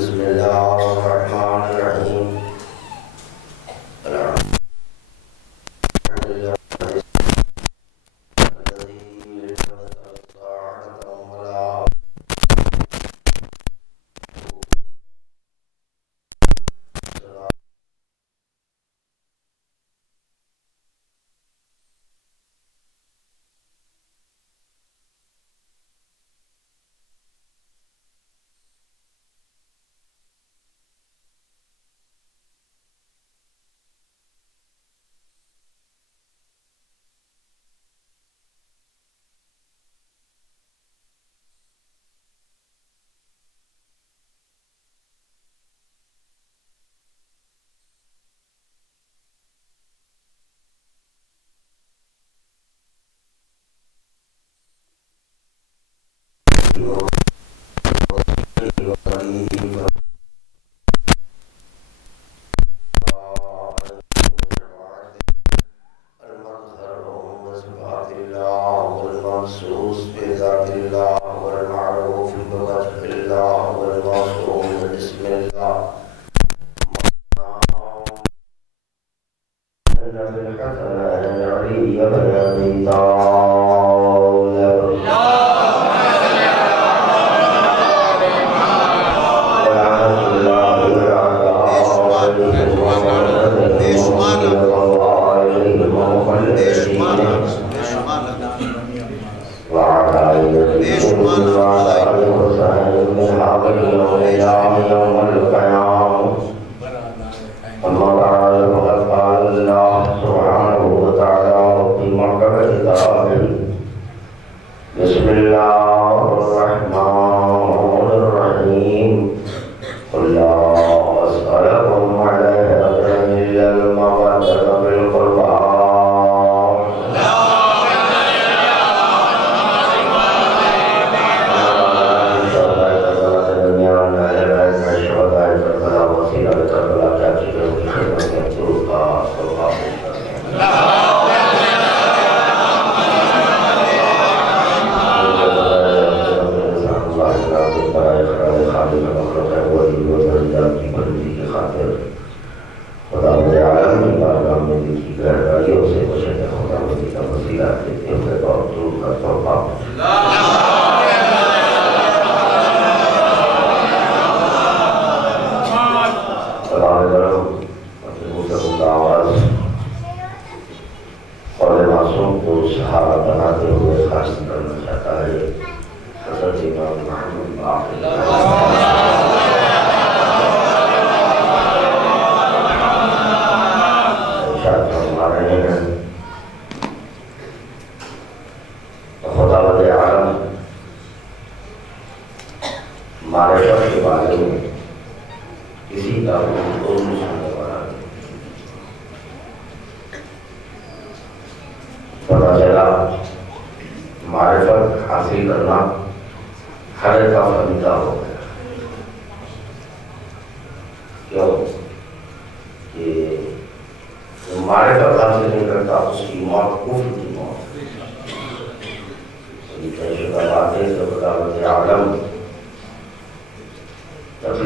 بسم الله الرحمن الرحيم الحمد لله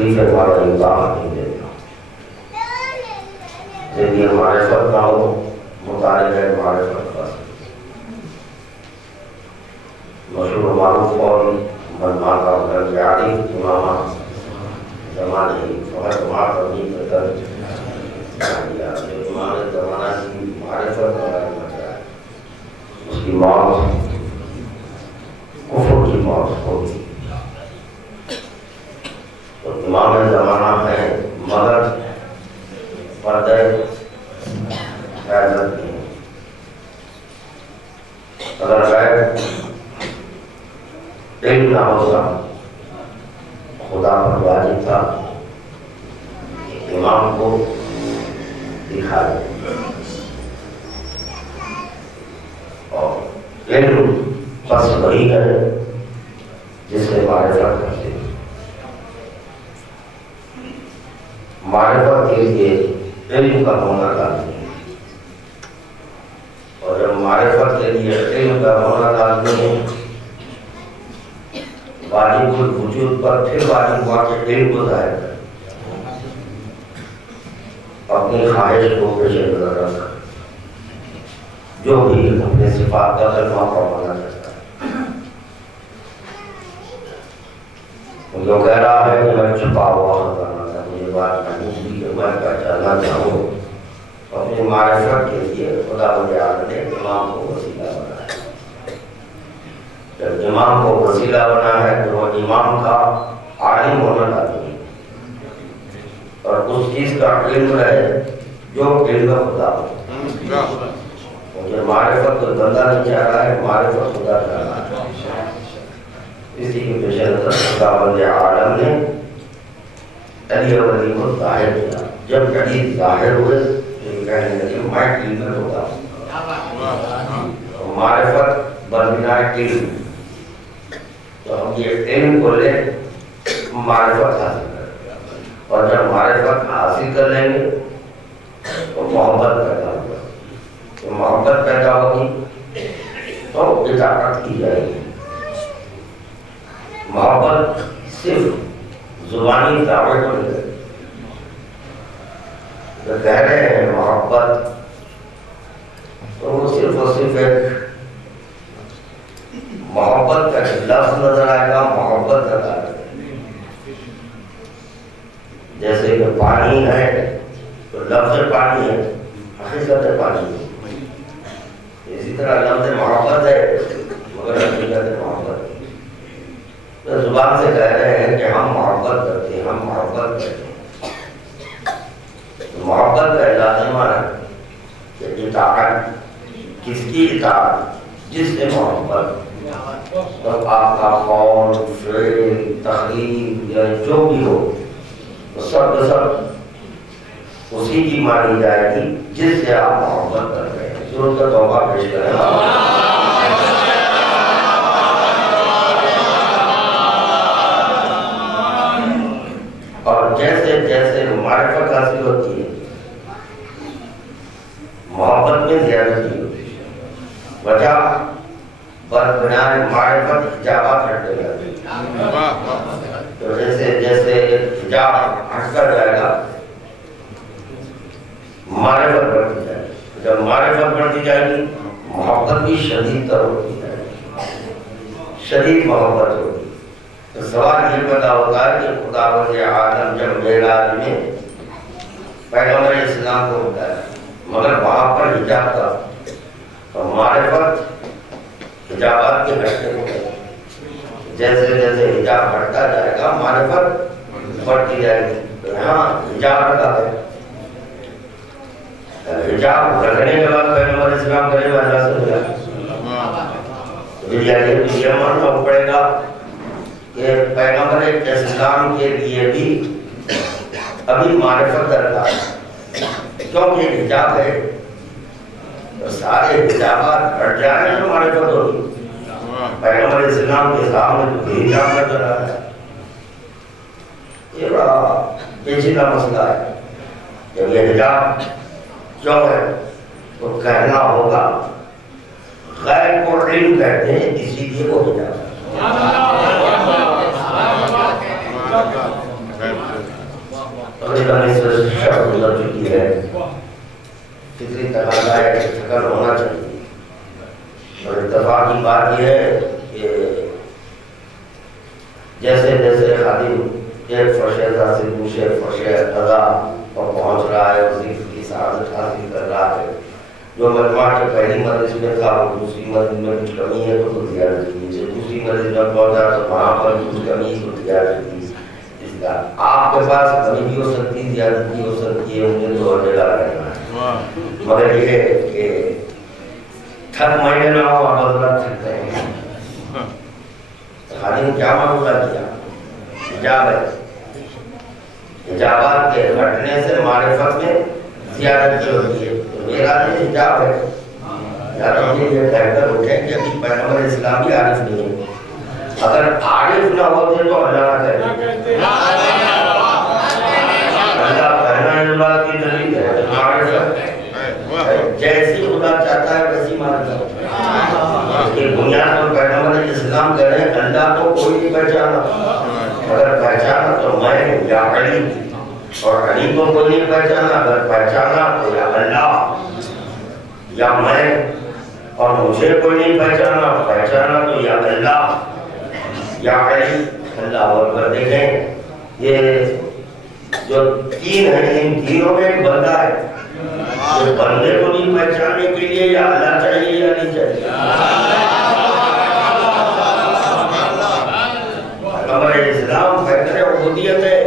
الذي خلق الساعة ولا واجب الوجود پر پھر واجب ہوا کہ علم کو ظاہر کریں، اپنی خواہش کو پیش نظر رکھ جو بھی اپنے صفات کا کلمہ پڑھانا چاہتا ہے. جو کہہ رہا ہے کہ میں چھپا ہوا خزانہ تھا، مجھے بات نہیں تھی کہ میں پہچاننا چاہوں. اپنی معرفت کے لیے خدا بندے عالم نے امام کو وسیلہ بنایا. جب امام کو وسیلہ بنا ہے تو وہ امام کا عالم ہونا لازمی ہے، اور اس چیز کا علم رہے جو علم خدا ہو. مجھے معرفت تو بندہ نہیں چاہ رہا ہے، معرفت خدا چاہ رہا ہے. اسی کے پیش نظر خدا بندے عالم نے علی اور علی کو ظاہر کیا. جب علی ظاہر ہوئے تو کہنے لگے میں علم ہوتا ہوں. معرفت بنا علم، تو ہم یہ علم کو لے معرفت حاصل کریں، اور جب معرفت حاصل کر لیں گے تو محبت پیدا ہوگا. تو محبت پیدا ہوگی تو اطاعت کی جائے گی. محبت صرف زبانی دعوے کو نہیں ہے. جو کہہ رہے ہیں محبت، تو وہ صرف اور صرف ایک محبت کا لفظ نظر آئے گا، محبت نظر آئے گا. جیسے کہ پانی ہے تو لفظ پانی ہے، حقیقت پانی ہے. اسی طرح لفظ محبت ہے مگر حقیقت محبت ہے. تو زبان سے کہہ رہے ہیں کہ ہم محبت کرتے ہیں، ہم محبت کرتے ہیں. محبت کا لازمہ ہے کہ اطاعت. کس کی اطاعت؟ جس سے محبت. تو آپ کا قول، فعل، تقریر یا جو بھی ہو تو سب اسی کی مانی جائے گی جس سے آپ محبت کر رہے ہیں. ضرورت کا توبہ پیش کریں. اور جیسے جیسے معرفت حاصل ہوتی ہے محبت میں زیادتی ہوتی ہے. وجہ بنائے معرفت حجابات ہٹتے جاتے ہیں. تو جیسے جیسے حجاب ہٹ کر جائے گا معرفت بڑھتی جائے گی. جب معرفت بڑھتی جائے گی محبت بھی شدید تر ہوتی جائے گی، شدید محبت ہوگی. تو سوال یہ پیدا ہوتا ہے کہ خدا وجہ عالم جب معراج میں پیغمبر اسلام کو ہوتا ہے مگر وہاں پر حجاب تھا، اور معرفت حجابات کے ہٹتے ہوئے جیسے جیسے حجاب ہٹتا جائے گا معرفت بڑھتی جائے گی. تو یہاں حجاب ہٹا ہے. حجاب رکھنے کے بعد پیغمبر اسلام کرے گا اللہ سے یہ ماننا پڑے گا کہ پیغمبر اسلام کے لیے بھی ابھی معرفت درکار ہے، کیونکہ حجاب ہے. تو سارے حجابات ہٹ جائیں تو معرفت ہوگی. پیغمبر اسلام کے سامنے تو حجاب نظر آ رہا ہے. یہ بڑا پیچیدہ مسئلہ ہے. جب یہ حجاب کیوں ہے تو کہنا ہوگا غیر کو علم کہتے ہیں، اسی لیے وہ حجاب ہے. تقریباً اس وجہ سے شب گزر چکی ہے. فطری تقاضا ہے کہ فکر ہونا چاہیے. اور اتفاق کی بات یہ ہے کہ جیسے جیسے خادم ایک فرش ادا سے دوسرے فرش ادا پر پہنچ رہا ہے، وظیفے کی سعادت حاصل کر رہا ہے. جو مجموعہ کے پہلی مجلس میں تھا وہ دوسری مجلس میں کچھ کمی ہے تو زیادت کی، دوسری مجلس میں پہنچا تو وہاں پر کچھ کمی تو زیادت کی. اس کا آپ کے پاس کمی بھی ہو سکتی، زیادت بھی ہو سکتی ہے. مجھے تو اکیلا رہنا ہے، مگر یہ کہ تھک مہینے نہ ہو آپ حضرات تھکتے ہیں. خادم کیا معاملہ کیا؟ حجاب ہے. حجابات کے ہٹنے سے معرفت میں زیادتی ہوتی ہے. میرا یہ حجاب ہے. یار ہم یہ کہہ کر اٹھیں کہ ابھی پیغمبر اسلام بھی عارف نہیں ہے. اگر عارف نہ ہوتے تو اللہ نہ کہتے. اللہ کہنا اس بات کی دلیل ہے معرفت جیسی خدا چاہتا ہے ویسی معرفت. کہ بنیاد پر پیغمبر اسلام کہہ رہے ہیں اللہ کو کوئی نہیں پہچانا. اگر میں یا علی، اور علی کو کوئی نہیں پہچانا، اگر پہچانا تو یا اللہ یا میں، اور مجھے کوئی نہیں پہچانا تو یا اللہ یا علی۔ اللہ اکبر۔ دیکھیں یہ جو تین ہیں، ان تینوں میں ایک بندہ ہے، جو بندے کو نہیں پہچاننے کے لیے یا اللہ چاہیے یا نہیں چاہیے۔ اگر اسلام فیض عبودیت ہے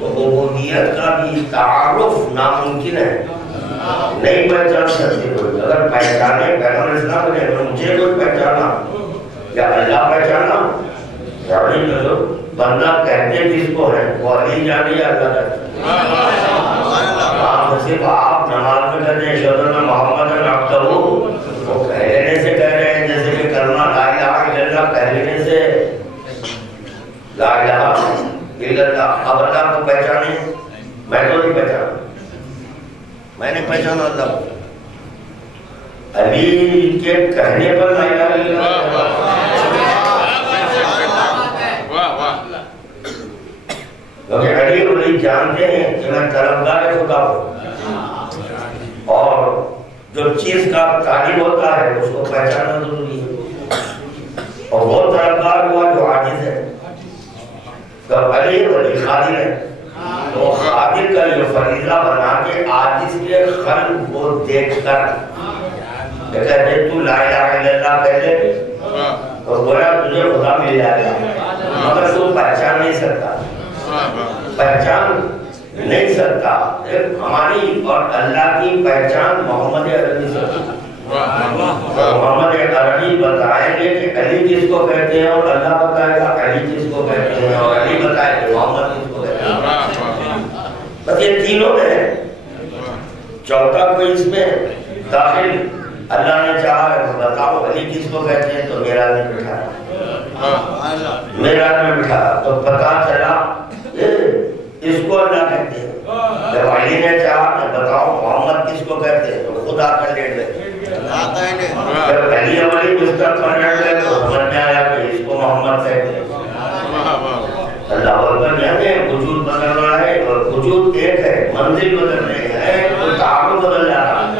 تو عبودیت کا بھی تعارف ناممکن ہے، نہیں پہچان سکتے کوئی۔ اگر پہچانے پیغمبر اسلام نے مجھے کوئی پہچانا یا اللہ پہچانا، بندہ کہتے جس کو ہے وہ علی جانے یا اللہ کہتے صرف آپ نماز میں کہتے ہیں اشہد ان محمد عبدہ، وہ کہہ لینے سے کہہ رہے ہیں جیسے کہ کلمہ لا الہ الا اللہ کہہ لینے سے لا الہ الا اللہ۔ اب اللہ کو پہچانے، میں تو نہیں پہچانا، میں نے پہچانا اللہ کو۔ علی کے کہنے پر لا الہ الا اللہ، کیونکہ علی ولی جانتے ہیں کہ میں طلبگار خدا ہوں، اور جو چیز کا طالب ہوتا ہے اس کو پہچاننا ضروری ہے، اور وہ طلبگار ہوا جو عاجز ہے۔ جب علی ولی خادر ہے تو خادر کا یہ فریضہ بنا کے عاجز کے قلب کو دیکھ کر کہتے ہیں تو لا الہ الا اللہ کہہ لے اور گویا تجھے خدا مل جائے گا، مگر تو پہچان نہیں سکتا، پہچان نہیں سکتا۔ ہماری اور اللہ کی پہچان محمد عربی سے، محمد عربی بتائیں گے کہ علی کس کو کہتے ہیں، اور اللہ بتائے گا علی کس کو کہتے ہیں، اور علی بتائے گا محمد کس کو کہتے ہیں۔ بس یہ تینوں میں ہے، چوتھا کوئی اس میں داخل اللہ نے چاہا بتاؤ علی کس کو کہتے ہیں تو میرا نے بٹھایا، میرا نے بٹھایا تو پتا چلا اس کو اللہ کہتے ہیں۔ جب علی نے چاہا بتاؤ محمد کس کو کہتے ہیں تو خدا کر لیٹ گئے۔ جب علی علی بستر پر لیٹ گئے تو سمجھ میں آیا کہ اس کو محمد کہتے ہیں۔ اللہ اکبر۔ یعنی وجود بدل رہا ہے اور وجود ایک ہے، منزل بدل رہی ہے تو تعارف بدل جا رہا ہے۔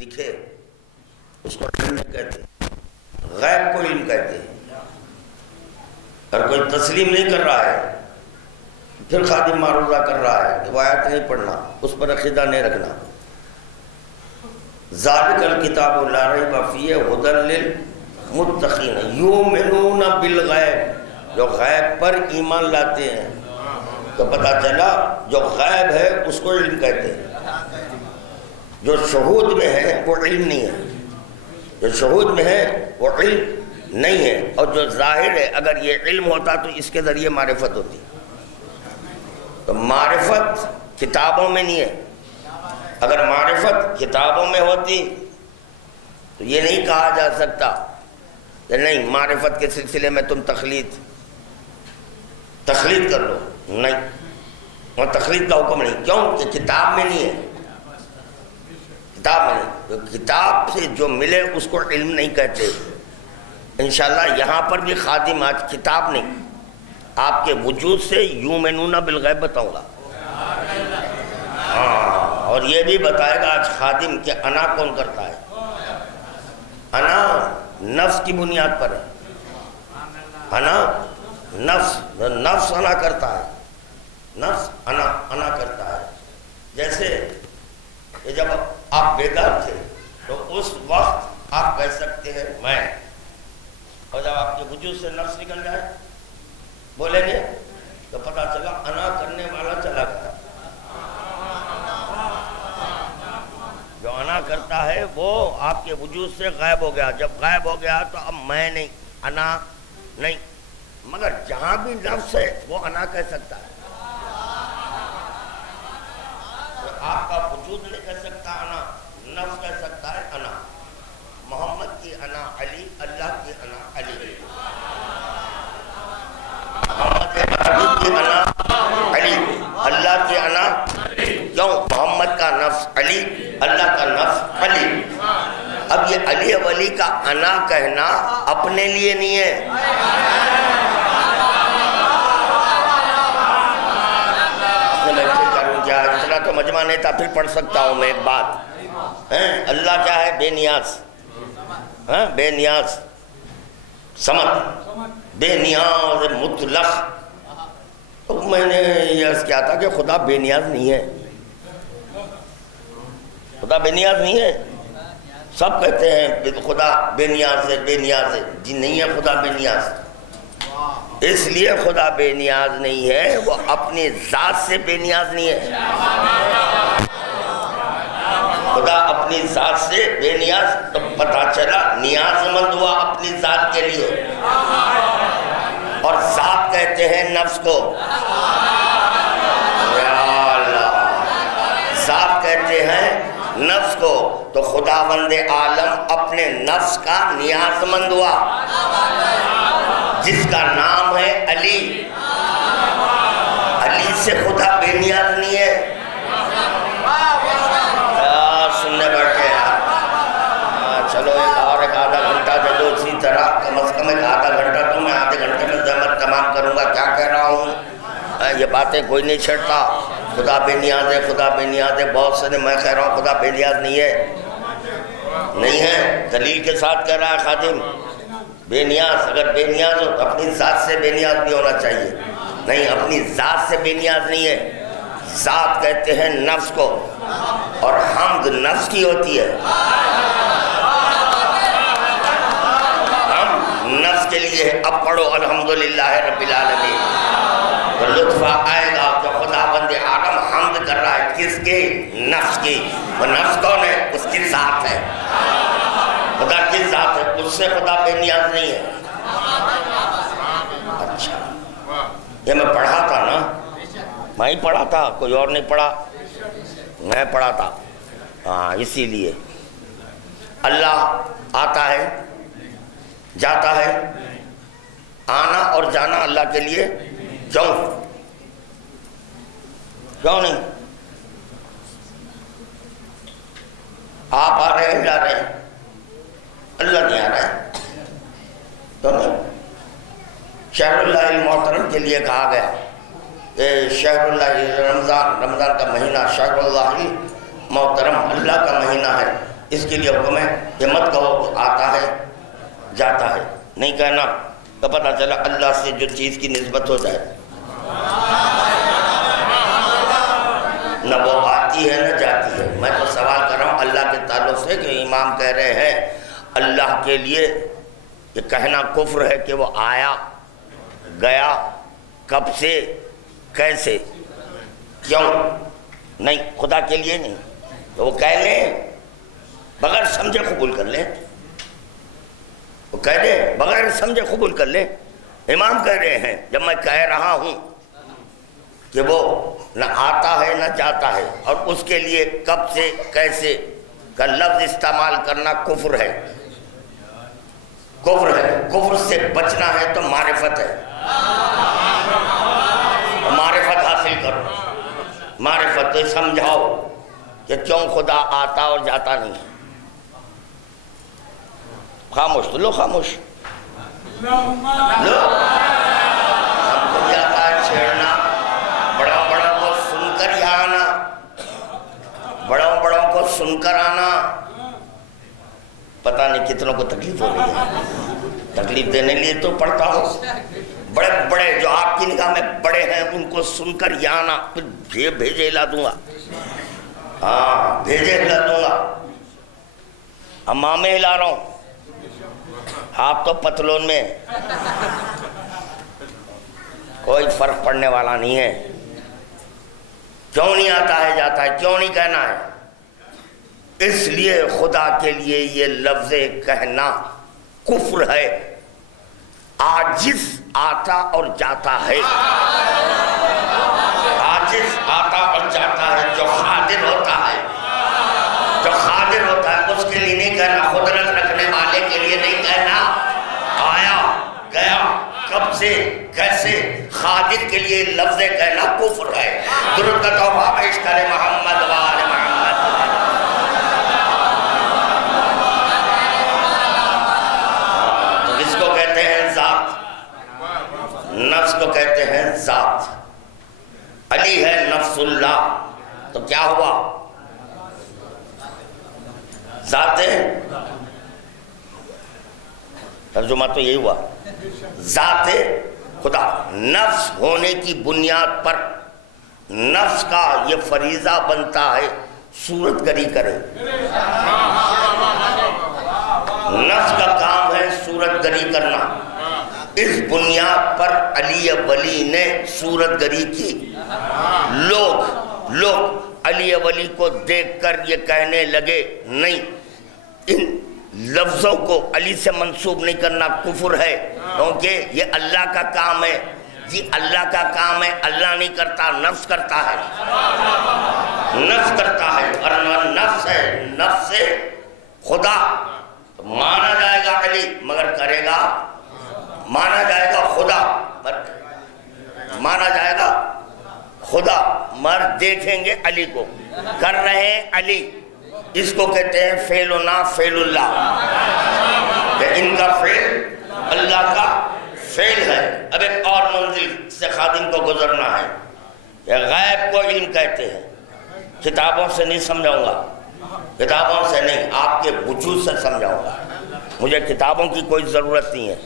دکھے اس کو علم کہتے ہیں، غیب کو علم کہتے ہیں۔ اگر کوئی تسلیم نہیں کر رہا ہے پھر خادم معروضہ کر رہا ہے، روایت نہیں پڑھنا، اس پر عقیدہ نہیں رکھنا۔ ذالک الکتاب لا ریب فیہ ھدی للمتقین یؤمنون بالغیب، جو غیب پر ایمان لاتے ہیں۔ تو پتہ چلا جو غیب ہے اس کو علم کہتے ہیں، جو شہود میں ہے وہ علم نہیں ہے، جو شہود میں ہے وہ علم نہیں ہے، اور جو ظاہر ہے اگر یہ علم ہوتا تو اس کے ذریعے معرفت ہوتی۔ تو معرفت کتابوں میں نہیں ہے، اگر معرفت کتابوں میں ہوتی تو یہ نہیں کہا جا سکتا کہ نہیں معرفت کے سلسلے میں تم تخلید کر لو، نہیں، وہ تخلید کا حکم نہیں، کیوں کہ کتاب میں نہیں ہے، کتاب میں نہیں، کتاب سے جو ملے اس کو علم نہیں کہتے۔ انشاءاللہ یہاں پر بھی خادم آج کتاب نہیں، آپ کے وجود سے یؤمنون بالغیب بتاؤں گا، اور یہ بھی بتائے گا آج خادم کہ انا کون کرتا ہے۔ انا نفس کی بنیاد پر ہے، انا نفس انا کرتا ہے، نفس انا کرتا ہے۔ جیسے کہ جب آپ بیدار تھے تو اس وقت آپ کہہ سکتے ہیں میں، اور جب آپ کے وجود سے نفس نکل جائے بولیں گے تو پتہ چلا انا کرنے والا چلا گیا۔ جو انا کرتا ہے وہ آپ کے وجود سے غائب ہو گیا، جب غائب ہو گیا تو اب میں نہیں، انا نہیں، مگر جہاں بھی نفس ہے وہ انا کہہ سکتا ہے۔ آپ کا وجود نہیں کہہ سکتا انا، نفس کہہ سکتا ہے انا۔ محمد کی انا علی، اللہ کی انا علی، محمد کی انا علی، اللہ کی انا کیوں؟ محمد کا نفس علی، اللہ کا نفس علی۔ اب یہ علی ولی کا انا کہنا اپنے لیے نہیں ہے، اتنا تو مجمع نہیں تھا، پھر پڑھ سکتا ہوں میں ایک بات۔ اللہ کیا ہے؟ بے نیاز، بے نیاز سمد، بے نیاز مطلق۔ تو میں نے یہ عرض کیا تھا کہ خدا بے نیاز نہیں ہے، خدا بے نیاز نہیں ہے۔ سب کہتے ہیں خدا بے نیاز ہے، بے نیاز ہے، جی نہیں ہے خدا بے نیاز۔ اس لیے خدا بے نیاز نہیں ہے، وہ اپنی ذات سے بے نیاز نہیں ہے۔ خدا اپنی ذات سے بے نیاز، تو پتہ چلا نیاز مند ہوا اپنی ذات کے لیے، اور ذات کہتے ہیں نفس کو، یا اللہ، ذات کہتے ہیں نفس کو۔ تو خداوند عالم اپنے نفس کا نیاز مند ہوا، جس کا نام ہے علی۔ علی سے خدا بے نیاز نہیں ہے۔ سننے بیٹھے ہیں، چلو ایک آدھا گھنٹہ دے دو، اسی طرح کم از کم ایک آدھا گھنٹہ، تو میں آدھے گھنٹے میں زحمت تمام کروں گا۔ کیا کہہ رہا ہوں؟ یہ باتیں کوئی نہیں چھڑتا، خدا بے نیاز ہے، خدا بے نیاز ہے۔ بہت سے نے، میں کہہ رہا ہوں خدا بے نیاز نہیں ہے، نہیں ہے۔ دلیل کے ساتھ کہہ رہا ہے خادم، بے نیاز۔ اگر بے نیاز ہو تو اپنی ذات سے بے نیاز نہیں ہونا چاہیے، نہیں، اپنی ذات سے بے نیاز نہیں ہے۔ ذات کہتے ہیں نفس کو، اور حمد نفس کی ہوتی ہے، ہم نفس کے لیے۔ اب پڑھو الحمدللہ رب العالمین، تو لطف آئے گا کہ خداوند عالم حمد کر رہا ہے، کس کی؟ نفس کی۔ وہ نفس کون ہے؟ اس کی ذات ہے، خدا کی ذات ہے، اس سے خدا بے نیاز نہیں ہے۔ اچھا، یہ میں پڑھا تھا نا، میں ہی پڑھا تھا، کوئی اور نہیں پڑھا، میں پڑھا تھا۔ ہاں، اسی لیے اللہ آتا ہے، جاتا ہے۔ آنا اور جانا اللہ کے لیے کیوں نہیں؟ آپ آ رہے ہیں، جا رہے ہیں، اللہ نہیں آ رہا ہے، کیوں نہیں؟ شہر اللہ المحترم کے لیے کہا گیا کہ شہر اللہ رمضان کا مہینہ شہر اللہ المحترم، اللہ کا مہینہ ہے، اس کے لیے حکم ہے کہ مت کہو آتا ہے جاتا ہے، نہیں کہنا، تو پتہ چلا اللہ سے جو چیز کی نسبت ہو جائے، نہ وہ آتی ہے نہ جاتی ہے۔ میں تو سوال کر رہا ہوں اللہ کے تعلق سے کہ امام کہہ رہے ہیں اللہ کے لیے یہ کہنا کفر ہے کہ وہ آیا، گیا، کب سے، کیسے، کیوں نہیں؟ خدا کے لیے نہیں، تو وہ کہہ لیں، بغیر سمجھے قبول کر لیں، وہ کہہ دیں بغیر سمجھے قبول کر لیں۔ امام کہہ رہے ہیں جب میں کہہ رہا ہوں کہ وہ نہ آتا ہے نہ جاتا ہے، اور اس کے لیے کب سے کیسے کا لفظ استعمال کرنا کفر ہے، کفر ہے۔ کفر سے بچنا ہے تو معرفت ہے، معرفت حاصل کرو، معرفت سمجھاؤ کہ کیوں خدا آتا اور جاتا نہیں ہے۔ خاموش تو لو، خاموش لو، ہم کو جاتا ہے چھیڑنا، بڑا کو سن کر ہی آنا، بڑوں کو سن کر آنا۔ پتہ نہیں کتنوں کو تکلیف ہو رہی ہے، تکلیف دینے لیے تو پڑھتا ہوں۔ بڑے جو آپ کی نگاہ میں بڑے ہیں ان کو سن کر ہی آنا، پھر بھیجے لا دوں گا، ہاں بھیجے لا دوں گا۔ امامے ہلا رہا ہوں، آپ تو پتلون میں، کوئی فرق پڑنے والا نہیں ہے۔ کیوں نہیں آتا ہے جاتا ہے، کیوں نہیں کہنا ہے؟ اس لیے خدا کے لیے یہ لفظ کہنا کفر ہے۔ عاجز آتا اور جاتا ہے، عاجز آتا اور جاتا ہے، جو قادر ہوتا ہے، جو قادر ہوتا ہے اس کے لیے نہیں کہنا، قدرت رکھنے والے کے لیے نہیں کہنا آیا گیا کب سے کیسے۔ قادر کے لیے لفظ کہنا کفر ہے۔ درود کا تحفہ پیش کرے محمد اللہ، تو کیا ہوا؟ ذات ترجمہ تو یہی ہوا، ذات خدا۔ نفس ہونے کی بنیاد پر نفس کا یہ فریضہ بنتا ہے صورت گری کرے۔ نفس کا کام ہے صورت گری کرنا۔ اس بنیاد پر علی ولی نے صورت گری کی۔ لوگ علی ولی کو دیکھ کر یہ کہنے لگے نہیں، ان لفظوں کو علی سے منسوب نہیں کرنا کفر ہے، کیونکہ یہ اللہ کا کام ہے۔ جی اللہ کا کام ہے، اللہ نہیں کرتا، نفس کرتا ہے، نفس کرتا ہے، اور نفس ہے، نفس سے خدا مانا جائے گا علی، مگر کرے گا، مانا جائے گا خدا، مانا جائے گا خدا، مگر دیکھیں گے علی کو، کر رہے ہیں علی۔ اس کو کہتے ہیں فعل و نا فعل اللہ، کہ ان کا فعل اللہ کا فعل ہے۔ اب ایک اور منزل سے خادم کو گزرنا ہے۔ یہ غیب کو علم کہتے ہیں۔ کتابوں سے نہیں سمجھاؤں گا، کتابوں سے نہیں، آپ کے وجود سے سمجھاؤں گا۔ مجھے کتابوں کی کوئی ضرورت نہیں ہے،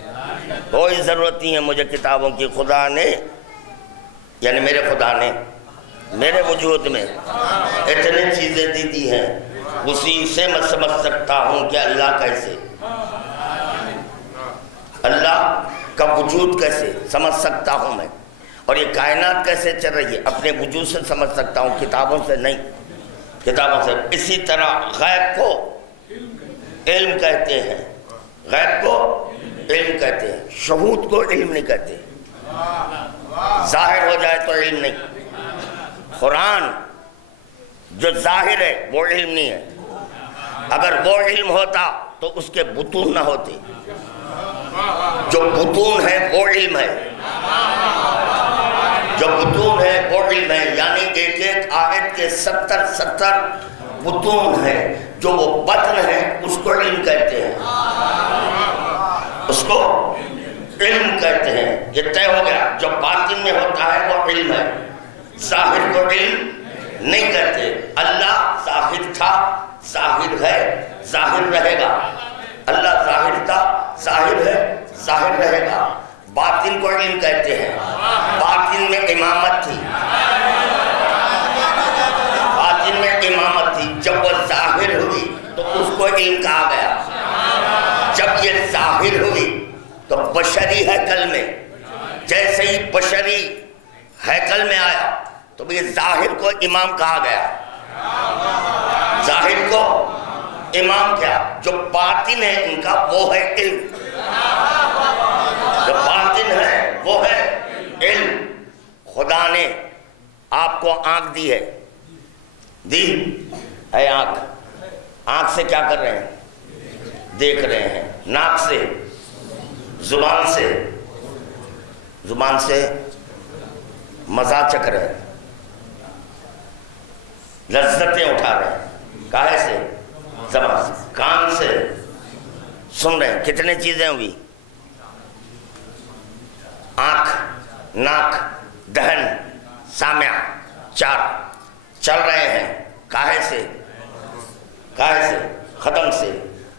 کوئی ضرورت نہیں ہے مجھے کتابوں کی۔ خدا نے یعنی میرے خدا نے میرے وجود میں اتنی چیزیں دی ہیں، اسی سے میں سمجھ سکتا ہوں کہ اللہ کیسے، اللہ کا وجود کیسے سمجھ سکتا ہوں میں، اور یہ کائنات کیسے چل رہی ہے اپنے وجود سے سمجھ سکتا ہوں، کتابوں سے نہیں، کتابوں سے۔ اسی طرح غیب کو علم کہتے ہیں، غیب کو علم کہتے ہیں، شہود کو علم نہیں کہتے۔ ظاہر ہو جائے تو علم نہیں۔ قرآن جو ظاہر ہے وہ علم نہیں ہے، اگر وہ علم ہوتا تو اس کے بطون نہ ہوتے، جو بطون ہے وہ علم ہے، جو بطون ہے وہ علم ہے، یعنی ایک ایک آیت کے 70 بطون ہے، جو وہ بطن ہے اس کو علم کہتے ہیں، اس کو علم کہتے ہیں۔ یہ طے ہو گیا، جو باطن میں ہوتا ہے وہ علم ہے، ظاہر کو علم نہیں کہتے۔ اللہ ظاہر تھا، ظاہر ہے، ظاہر رہے گا۔ اللہ ظاہر تھا، ظاہر ہے، ظاہر رہے گا۔ باطن کو علم کہتے ہیں، باطن میں امامت تھی، باطن میں امامت تھی، جب وہ ظاہر ہوئی تو اس کو علم کہا گیا۔ جب یہ ظاہر ہوئی تو بشری ہیکل میں، جیسے ہی بشری ہیکل میں آیا تو یہ ظاہر کو امام کہا گیا، ظاہر کو امام کیا، جو باطن ہے ان کا وہ ہے علم، جو باطن ہے وہ ہے علم۔ خدا نے آپ کو آنکھ دی ہے، دی ہے آنکھ، آنکھ سے کیا کر رہے ہیں؟ دیکھ رہے ہیں۔ ناک سے، زبان سے مزہ چکھ رہے ہیں، لذتیں اٹھا رہے ہیں، کاہے سے؟ زبان سے۔ کان سے سن رہے ہیں، کتنے چیزیں ہوئی؟ آنکھ، ناک، دہن، سامع، 4 چل رہے ہیں، کاہے سے؟ کاہے سے؟ ختم سے۔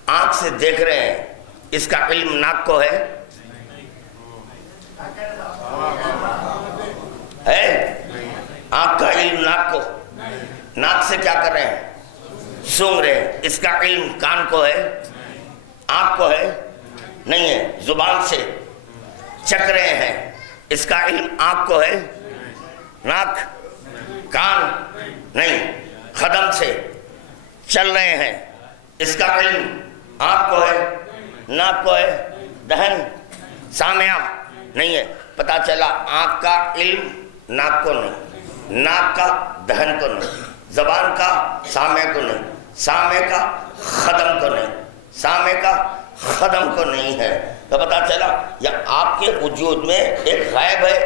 آنکھ سے دیکھ رہے ہیں، اس کا علم ناک کو ہے؟ آنکھ کا علم ناک کو، ناک سے کیا کر رہے ہیں؟ سونگ رہے ہیں، اس کا علم کان کو ہے؟ آنکھ کو ہے؟ نہیں ہے۔ زبان سے چک رہے ہیں، اس کا علم آنکھ کو ہے؟ ناک، کان نہیں۔ قدم سے چل رہے ہیں، اس کا علم آنکھ کو ہے؟ ناک کو ہے؟ دہن، سامع نہیں ہے۔ پتا چلا آنکھ کا علم ناک کو نہیں، ناک کا دہن کو نہیں، زبان کا سامع کو نہیں، سامع کا خدم کو نہیں، سامع کا خدم کو نہیں ہے۔ تو پتا چلا یا آپ کے وجود میں ایک غیب ہے،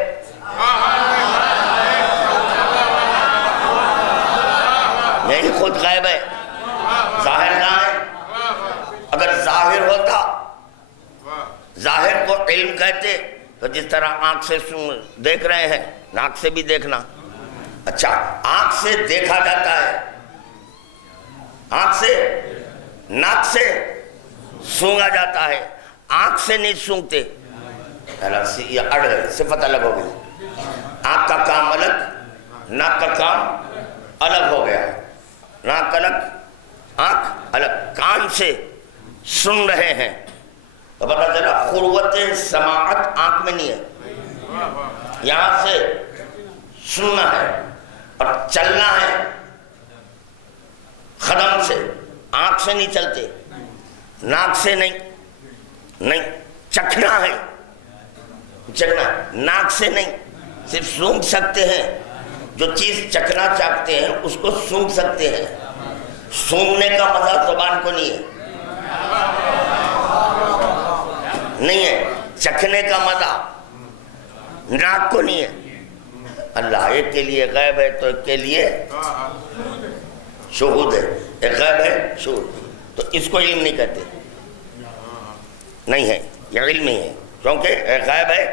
یہی خود غیب ہے، ظاہر نہ ہے۔ اگر ظاہر ہوتا، ظاہر کو علم کہتے، تو جس طرح آنکھ سے دیکھ رہے ہیں، ناک سے بھی دیکھنا، اچھا آنکھ سے دیکھا جاتا ہے، آنکھ سے، ناک سے سونگا جاتا ہے، آنکھ سے نہیں سونگتے، یہ اڑ گئے، صفت الگ ہو گئی، آنکھ کا کام الگ، ناک کا کام الگ ہو گیا، ناک الگ، آنکھ الگ، کان سے سن رہے ہیں تو پتہ چلا قوت سماعت آنکھ میں نہیں ہے، یہاں سے سننا ہے اور چلنا ہے قدم سے، آنکھ سے نہیں چلتے، ناک سے نہیں، چکھنا ہے، چکھنا، ناک سے نہیں، صرف سونگ سکتے ہیں، جو چیز چکھنا چاہتے ہیں اس کو سونگ سکتے ہیں، سونگنے کا مزہ زبان کو نہیں ہے، نہیں ہے، چکھنے کا مزہ ناک کو نہیں ہے، اللہ ایک کے لیے غیب ہے تو ایک کے لیے شہود ہے، ایک غیب ہے شہود، تو اس کو علم نہیں کہتے، نہیں ہے، یہ علم ہی ہے، کیونکہ ایک غیب ہے،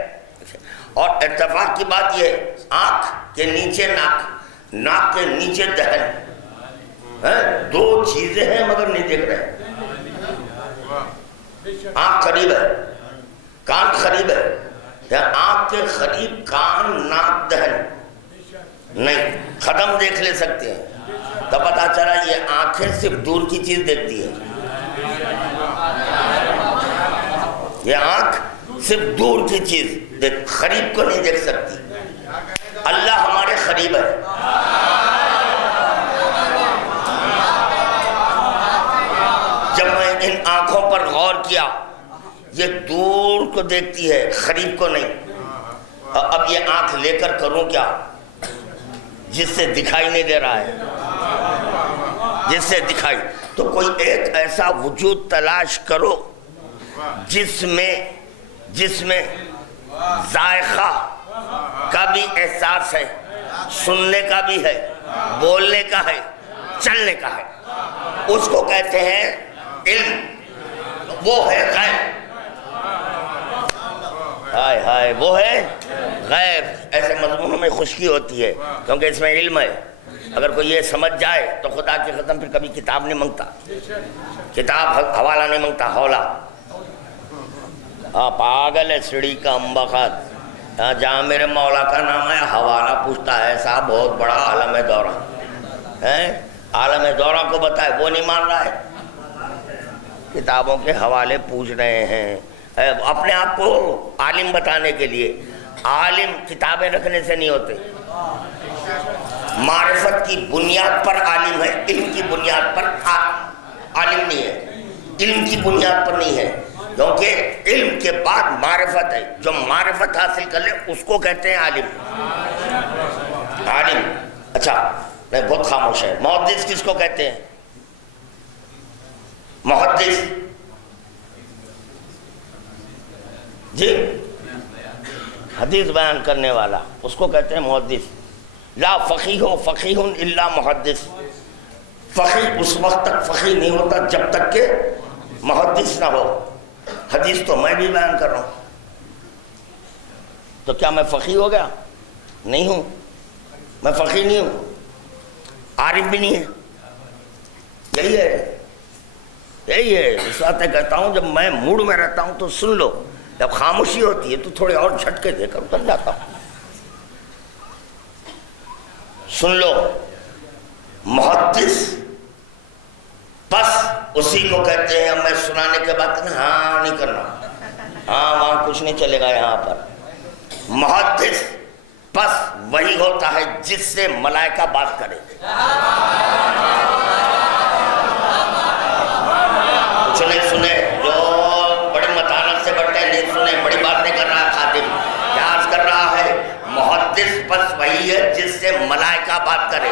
اور اتفاق کی بات یہ ہے، آنکھ کے نیچے ناک، ناک کے نیچے دہن، دو چیزیں ہیں مگر نہیں دیکھ رہے، آنکھ قریب ہے، کان قریب ہے، یا آنکھ کے قریب کان ناک دہن نہیں، قدم دیکھ لے سکتے ہیں، تو پتہ چلا یہ آنکھیں صرف دور کی چیز دیکھتی ہے، یہ آنکھ صرف دور کی چیز قریب کو نہیں دیکھ سکتی، اللہ ہمارے قریب ہے، جب میں ان آنکھوں پر غور کیا یہ دور کو دیکھتی ہے قریب کو نہیں، اب یہ آنکھ لے کر کروں کیا جس سے دکھائی نہیں دے رہا ہے، جس سے دکھائی، تو کوئی ایک ایسا وجود تلاش کرو جس میں ذائقہ کا بھی احساس ہے، سننے کا بھی ہے، بولنے کا ہے، چلنے کا ہے، اس کو کہتے ہیں علم، وہ ہے غیب، ہائے ہائے وہ ہے غیب، ایسے مضمونوں میں خشکی ہوتی ہے کیونکہ اس میں علم ہے، اگر کوئی یہ سمجھ جائے تو خدا کی قسم پھر کبھی کتاب نہیں مانگتا، کتاب حوالہ نہیں مانگتا، حوالہ، پاگل ہے سڑی کا امبخت، جہاں میرے مولا کا نام ہے حوالہ پوچھتا ہے، صاحب بہت بڑا عالم دورہ ہے، عالم دورہ کو بتائے وہ نہیں مان رہا ہے، کتابوں کے حوالے پوچھ رہے ہیں، اپنے آپ کو عالم بتانے کے لیے، عالم کتابیں رکھنے سے نہیں ہوتے، معرفت کی بنیاد پر عالم ہے، علم کی بنیاد پر عالم نہیں ہے، علم کی بنیاد پر نہیں ہے، کیونکہ علم کے بعد معرفت ہے، جو معرفت حاصل کر لے اس کو کہتے ہیں عالم، عالم، اچھا میں بہت خاموش ہے، محدث کس کو کہتے ہیں؟ محدث جی حدیث بیان کرنے والا، اس کو کہتے ہیں محدث، لا فقیہ فقیہ الا محدث، فقیہ اس وقت تک فقیہ نہیں ہوتا جب تک کہ محدث نہ ہو، حدیث تو میں بھی بیان کر رہا ہوں، تو کیا میں فقیہ ہو گیا؟ نہیں ہوں، میں فقیہ نہیں ہوں، عارف بھی نہیں ہے، یہی ہے، اس وقت کہتا ہوں جب میں موڈ میں رہتا ہوں تو سن لو، جب خاموشی ہوتی ہے تو تھوڑے اور جھٹکے دے کر اتر جاتا ہوں، سن لو، محدث بس اسی کو کہتے ہیں، میں سنانے کے بعد ہاں نہیں کرنا، ہاں وہاں کچھ نہیں چلے گا، یہاں پر محدث بس وہی ہوتا ہے جس سے ملائکہ بات کرے، کچھ نہیں سنے، جو بڑی متانت سے بڑھتے ہیں نہیں سنے، بڑی بات نہیں کر رہا ہے خادم، کیا عرض کر رہا ہے؟ محدث بس وہی ہے جس سے ملائکہ بات کرے،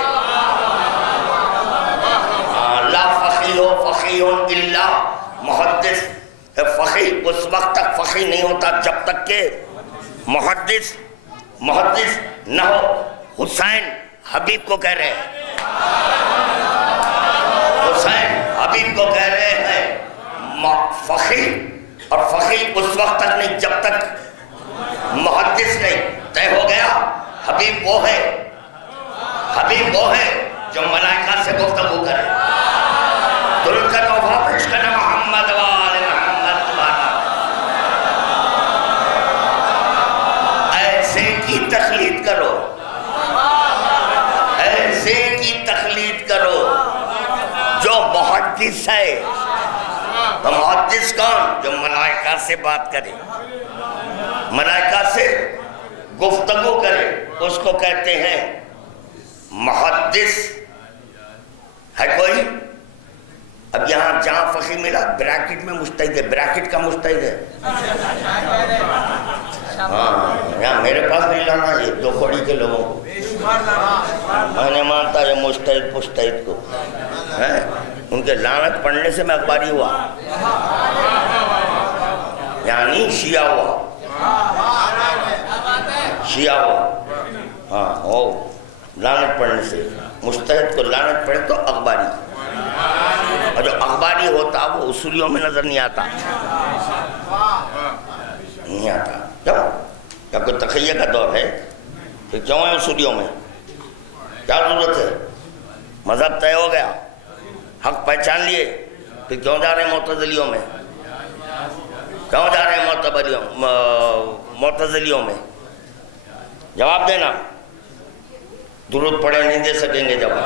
لا فقیہ فقیہ الا محدث، فقیہ اس وقت تک فقیہ نہیں ہوتا جب تک کہ محدث نہ ہو، حسین حبیب کو کہہ رہے ہیں، حسین حبیب کو کہہ رہے ہیں فقیہ، اور فقیہ اس وقت تک نہیں جب تک محدث نہیں، طے ہو گیا، حبیب وہ ہے حبیب وہ ہے جو ملائکہ سے گفتگو کرے. درود کا تحفہ پیش کرنا محمد وآل محمد تبارک. ایسے کی تخلید کرو، ایسے کی تخلید کرو جو محدث ہے. تو محدث کون؟ جو ملائکہ سے بات کرے، ملائکہ سے گفتگو کرے، اس کو کہتے ہیں محدث. ہے کوئی؟ اب یہاں جہاں فقی ملا بریکٹ میں مجتہد ہے، بریکٹ کا مجتہد ہے. ہاں یہاں میرے پاس نہیں لانا یہ دو کھوڑی کے لوگوں کو. میں نے مانتا یہ مجتہد پشتہد کو، ان کے لعنت پڑھنے سے میں اخباری ہوا، یعنی شیعہ ہوا، شیعہ ہوا. ہاں ہو لعنت پڑھنے سے، مجتہد کو لعنت پڑھے تو اخباری، اور جو اخباری ہوتا وہ اصولیوں میں نظر نہیں آتا، نہیں آتا. کیوں؟ کیا کوئی تخیہ کا دور ہے؟ پھر کیوں ہے اصولیوں میں؟ کیا ضرورت ہے؟ مذہب طے ہو گیا، حق پہچان لیے، پھر کیوں جا رہے ہیں معتزلیوں میں؟ کیوں جا رہے ہیں معتزلیوں میں؟ جواب دینا. درود پڑھے نہیں دے سکیں گے جواب.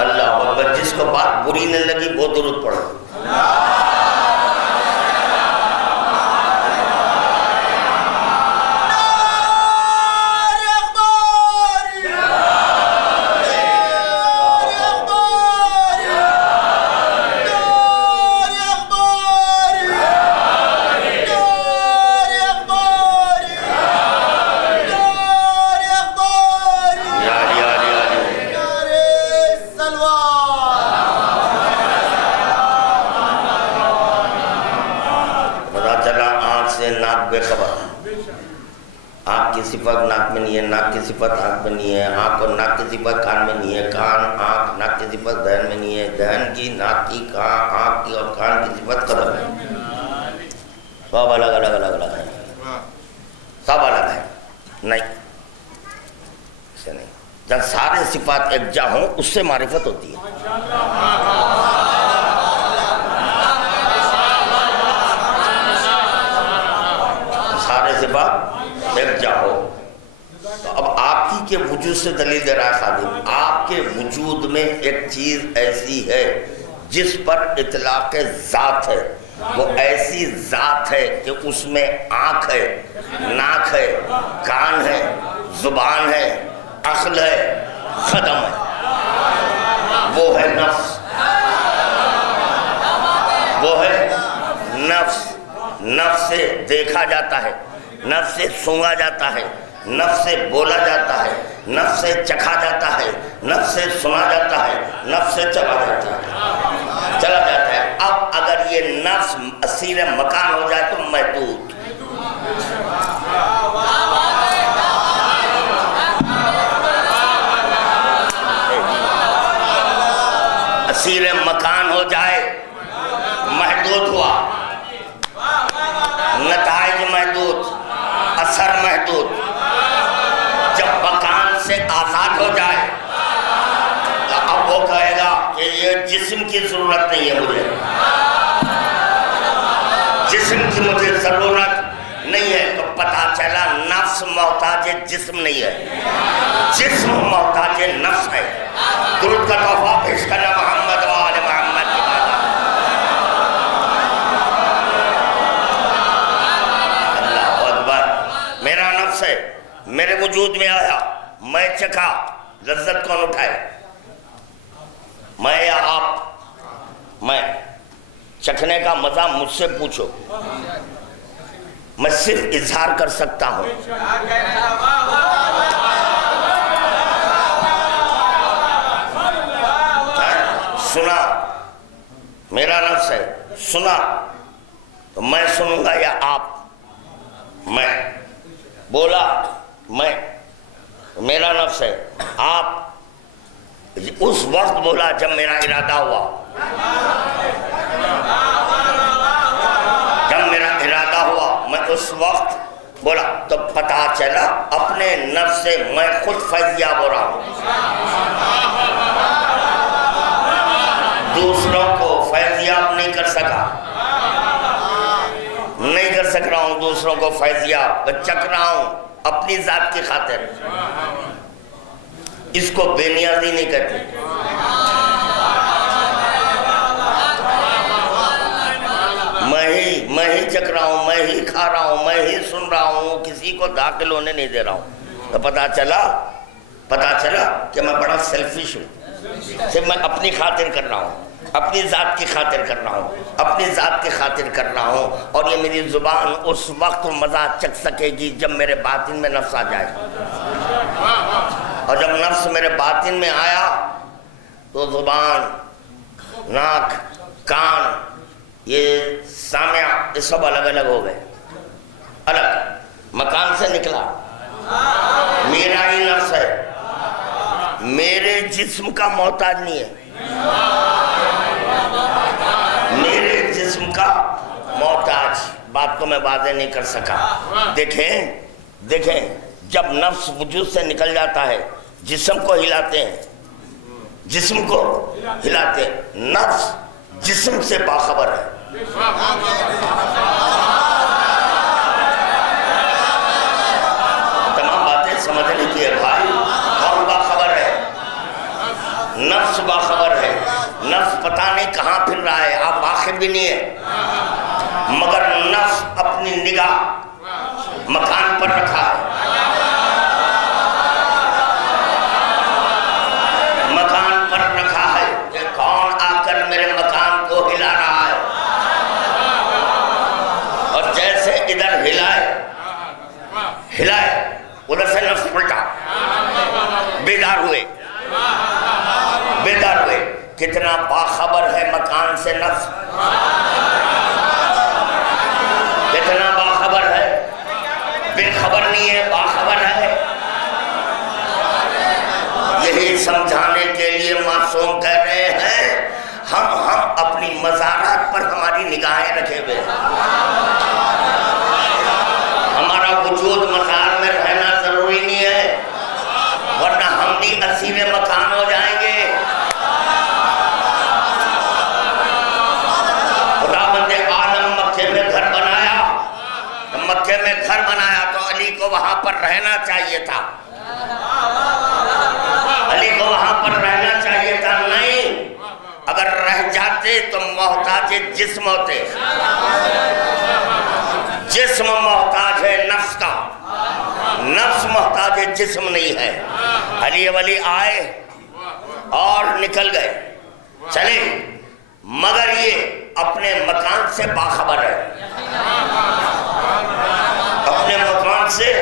اللہ اکبر. جس کو بات بری نہیں لگی وہ درود پڑھو. صفت ناک میں نہیں ہے، ناک کی صفت آنکھ میں نہیں ہے، آنکھ اور ناک کی صفت کان میں نہیں ہے، کان آنکھ ناک کی صفت دہن میں نہیں ہے، دہن کی ناک کی آنکھ کی اور کان کی صفت قدم ہے. سب الگ الگ الگ الگ ہیں، سب الگ ہیں. نہیں اسے نہیں. جب سارے صفات ایک جا ہوں اس سے معرفت ہوتی ہے. سارے صفات ایک جا ہو. تو اب آپ ہی کے وجود سے دلیل دے رہا ہے خادم. آپ کے وجود میں ایک چیز ایسی ہے جس پر اطلاق ذات ہے. وہ ایسی ذات ہے کہ اس میں آنکھ ہے، ناک ہے، کان ہے، زبان ہے، عقل ہے، قدم ہے. وہ ہے نفس. وہ ہے نفس. نفس سے دیکھا جاتا ہے، نفس سے سونگا جاتا ہے، نفس سے بولا جاتا ہے، نفس سے چکھا جاتا ہے، نفس سے سنا جاتا ہے، نفس سے چلا جاتا ہے. اب اگر یہ نفس اسیر مکان ہو جائے تو محدود. اسیر مکان ہو جائے محدود ہوا، نتائج محدود، اثر محدود. جب مکان سے آزاد ہو جائے تو اب وہ کہے گا کہ یہ جسم کی ضرورت نہیں ہے، مجھے جسم کی مجھے ضرورت نہیں ہے. تو پتہ چلا نفس محتاج جسم نہیں ہے، جسم محتاج نفس ہے. درود کا تحفہ پیش کرنا محمد وآل محمد کی بات. اللہ اکبر. میرا نفس ہے، میرے وجود میں آیا، میں چکھا. لذت کون اٹھائے؟ میں یا آپ؟ میں. چکھنے کا مزہ مجھ سے پوچھو، میں صرف اظہار کر سکتا ہوں. سنا، میرا نفس ہے، سنا تو میں سنوں گا یا آپ؟ میں. بولا میں، میرا نفس ہے. آپ اس وقت بولا جب میرا ارادہ ہوا. جب میرا ارادہ ہوا میں اس وقت بولا تو پتا چلا اپنے نفس سے میں خود فیضیاب ہو رہا ہوں، دوسروں کو فیضیاب نہیں کر سکا، نہیں کر سک رہا ہوں دوسروں کو فیضیاب، چک رہا ہوں اپنی ذات کی خاطر۔ اس کو بے نیازی نہیں کہتے، میں ہی چک رہا ہوں، میں ہی کھا رہا ہوں، میں ہی سن رہا ہوں، کسی کو داخل ہونے نہیں دے رہا ہوں۔ تو پتا چلا کہ میں بڑا سیلفش ہوں، صرف میں اپنی خاطر کر رہا ہوں، اپنی ذات کی خاطر کر رہا ہوں، اپنی ذات کی خاطر کر رہا ہوں، اور یہ میری زبان اس وقت مزہ چک سکے گی جب میرے باطن میں نفس آ جائے، اور جب نفس میرے باطن میں آیا تو زبان، ناک، کان، یہ سامع، یہ سب الگ الگ ہو گئے، الگ مکان سے نکلا۔ میرا ہی نفس ہے، میرے جسم کا محتاج نہیں ہے، میرے جسم کا محتاج۔ بات کو میں واضح نہیں کر سکا۔ دیکھیں جب نفس وجود سے نکل جاتا ہے جسم کو ہلاتے ہیں، جسم کو ہلاتے ہیں، نفس جسم سے باخبر ہے۔ تمام باتیں سمجھنے کی ہے بھائی۔ کون باخبر ہے؟ نفس باخبر ہے۔ نفس پتہ نہیں کہاں پھر رہا ہے، آپ باخبر بھی نہیں ہے، مگر نفس اپنی نگاہ مکان پر رکھا ہے، مکان پر رکھا ہے کہ کون آ کر میرے مکان کو ہلا رہا ہے، اور جیسے ادھر ہلائے ادھر سے نفس پلٹا، بیدار ہوئے۔ کتنا باخبر ہے مکان سے نفس، کتنا باخبر ہے، بے خبر نہیں ہے، باخبر ہے۔ یہی سمجھانے کے لیے معصوم کہہ رہے ہیں ہم اپنی مزارات پر ہماری نگاہیں رکھے ہوئے، ہمارا وجود مزار میں رہنا ضروری نہیں ہے، ورنہ ہم بھی اسیر مکان ہو جائیں گے۔ خداوند عالم مکے میں گھر بنایا تو علی کو وہاں پر رہنا چاہیے تھا، علی کو وہاں پر رہنا چاہیے تھا، نہیں، اگر رہ جاتے تو محتاج جسم ہوتے۔ جسم محتاج ہے نفس کا، نفس محتاج جسم نہیں ہے۔ علی ولی آئے اور نکل گئے، چلے، مگر یہ اپنے مکان سے باخبر ہے، اپنے مکان سے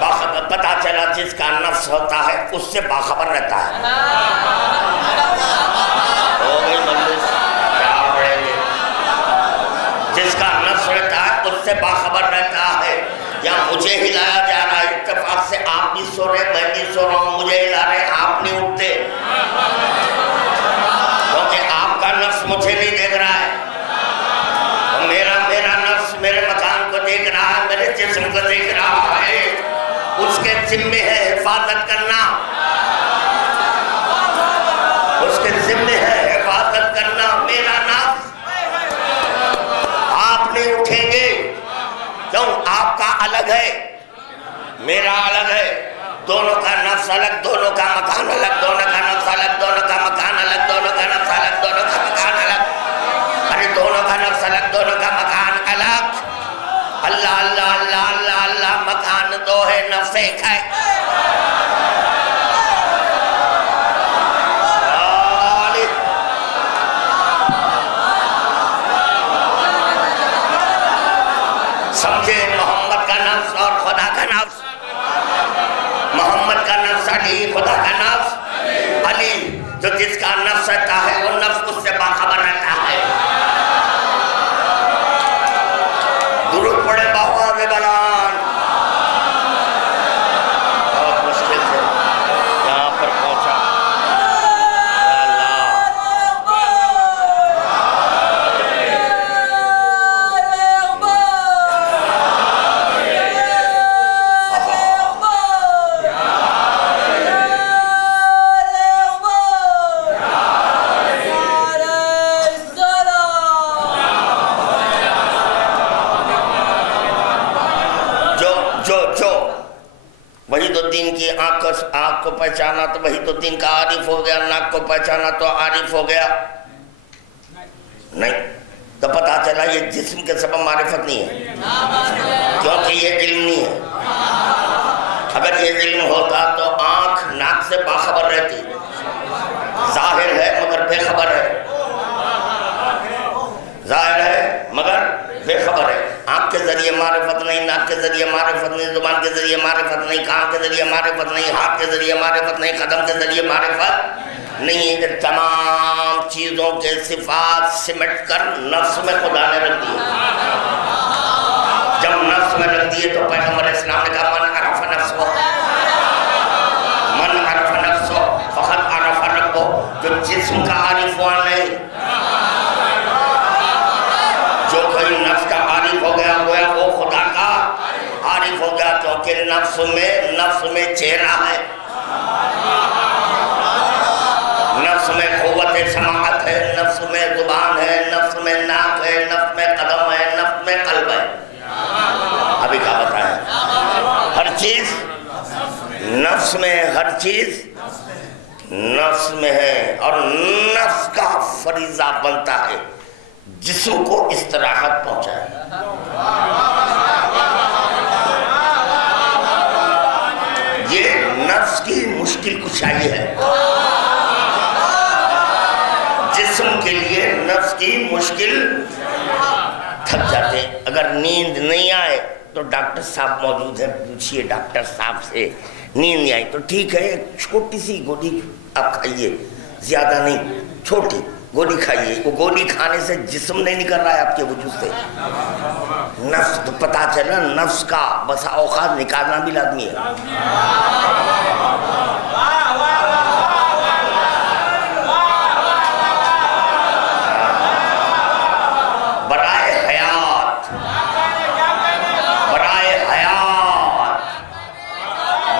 باخبر۔ پتا چلا جس کا نفس ہوتا ہے اس سے باخبر رہتا ہے۔ جس کا نفس رہتا ہے اس سے باخبر رہتا ہے۔ یا مجھے ہلایا جا رہا ہے، اتفاق سے آپ بھی سو رہے، میں بھی سو رہا ہوں، مجھے ہلا رہے، آپ نہیں اٹھتے، کیونکہ آپ کا نفس مجھے نہیں دیکھ رہا ہے، میرا نفس میرے مکان کو دیکھ رہا ہے، میرے جسم کو دیکھ رہا ہے، اس کے ذمہ ہے حفاظت کرنا، اس کے ذمہ ہے حفاظت کرنا۔ میرا نفس، آپ نہیں اٹھیں گے، کیوں؟ آپ کا الگ ہے، میرا الگ ہے، دونوں کا نفس الگ، دونوں کا مکان الگ، دونوں کا نفس الگ، دونوں کا مکان الگ، دونوں کا نفس الگ، دونوں کا مکان الگ، ارے دونوں کا نفس الگ، دونوں کا مکان الگ۔ اللہ اللہ اللہ اللہ اللہ، مکان دو ہے، نفس ایک ہے۔ سمجھے محمد کا نفس اور خدا کا نفس، محمد کا نفس علی، خدا کا نفس علی، جو جس کا نفس رہتا ہے وہ نفس اس سے باخبر رہتا ہے۔ درود پڑھے بآواز بلند۔ بہت وحید الدین کی آنکھ کو پہچانا تو وحید الدین کا عارف ہو گیا، ناک کو پہچانا تو عارف ہو گیا؟ نہیں، تو پتہ چلا یہ جسم کے سبب معرفت نہیں ہے، کیونکہ یہ علم نہیں ہے۔ اگر یہ علم ہوتا تو آنکھ ناک سے باخبر رہتی، ظاہر ہے مگر بے خبر ہے، ظاہر ہے مگر بے خبر ہے۔ آنکھ کے ذریعے معرفت نہیں، ناک کے ذریعے معرفت نہیں، زبان کے ذریعے معرفت نہیں، کان کے ذریعے معرفت نہیں، ہاتھ کے ذریعے معرفت نہیں، قدم کے ذریعے معرفت نہیں۔ تمام چیزوں کے صفات سمٹ کر نفس میں خدا نے رکھ دی۔ جب نفس میں رکھ دیے تو پیغمبر اسلام نے کہا من عرف نفسو، من عرف نفسو فقط عرف ربو، جو جسم کا عارف ہوا نہیں، جو کوئی نفس کا عارف ہو گیا وہ خدا کا عارف ہو گیا، کیونکہ نفس میں چہرہ ہے، نفس میں قوت سماعت ہے، نفس میں زبان ہے، نفس میں ناک ہے، نفس میں قدم ہے، نفس میں قلب ہے۔ ابھی کیا بتائیں؟ ہر چیز نفس میں، ہر چیز نفس میں ہے، اور نفس کا فریضہ بنتا ہے جسم کو استراحت پہنچائے۔ یہ نفس کی مشکل کشائی ہے، جسم کے لیے نفس کی مشکل تھک جاتے ہیں۔ اگر نیند نہیں آئے تو ڈاکٹر صاحب موجود ہیں، پوچھئے ڈاکٹر صاحب سے نیند نہیں آئی تو ٹھیک ہے، ایک چھوٹی سی گولی آپ کھائیے، زیادہ نہیں، چھوٹی گولی کھائیے۔ وہ گولی کھانے سے جسم نہیں نکل رہا ہے آپ کے وجود سے، نفس تو پتہ چلا نفس کا بسا اوقات نکالنا بھی لازمی ہے۔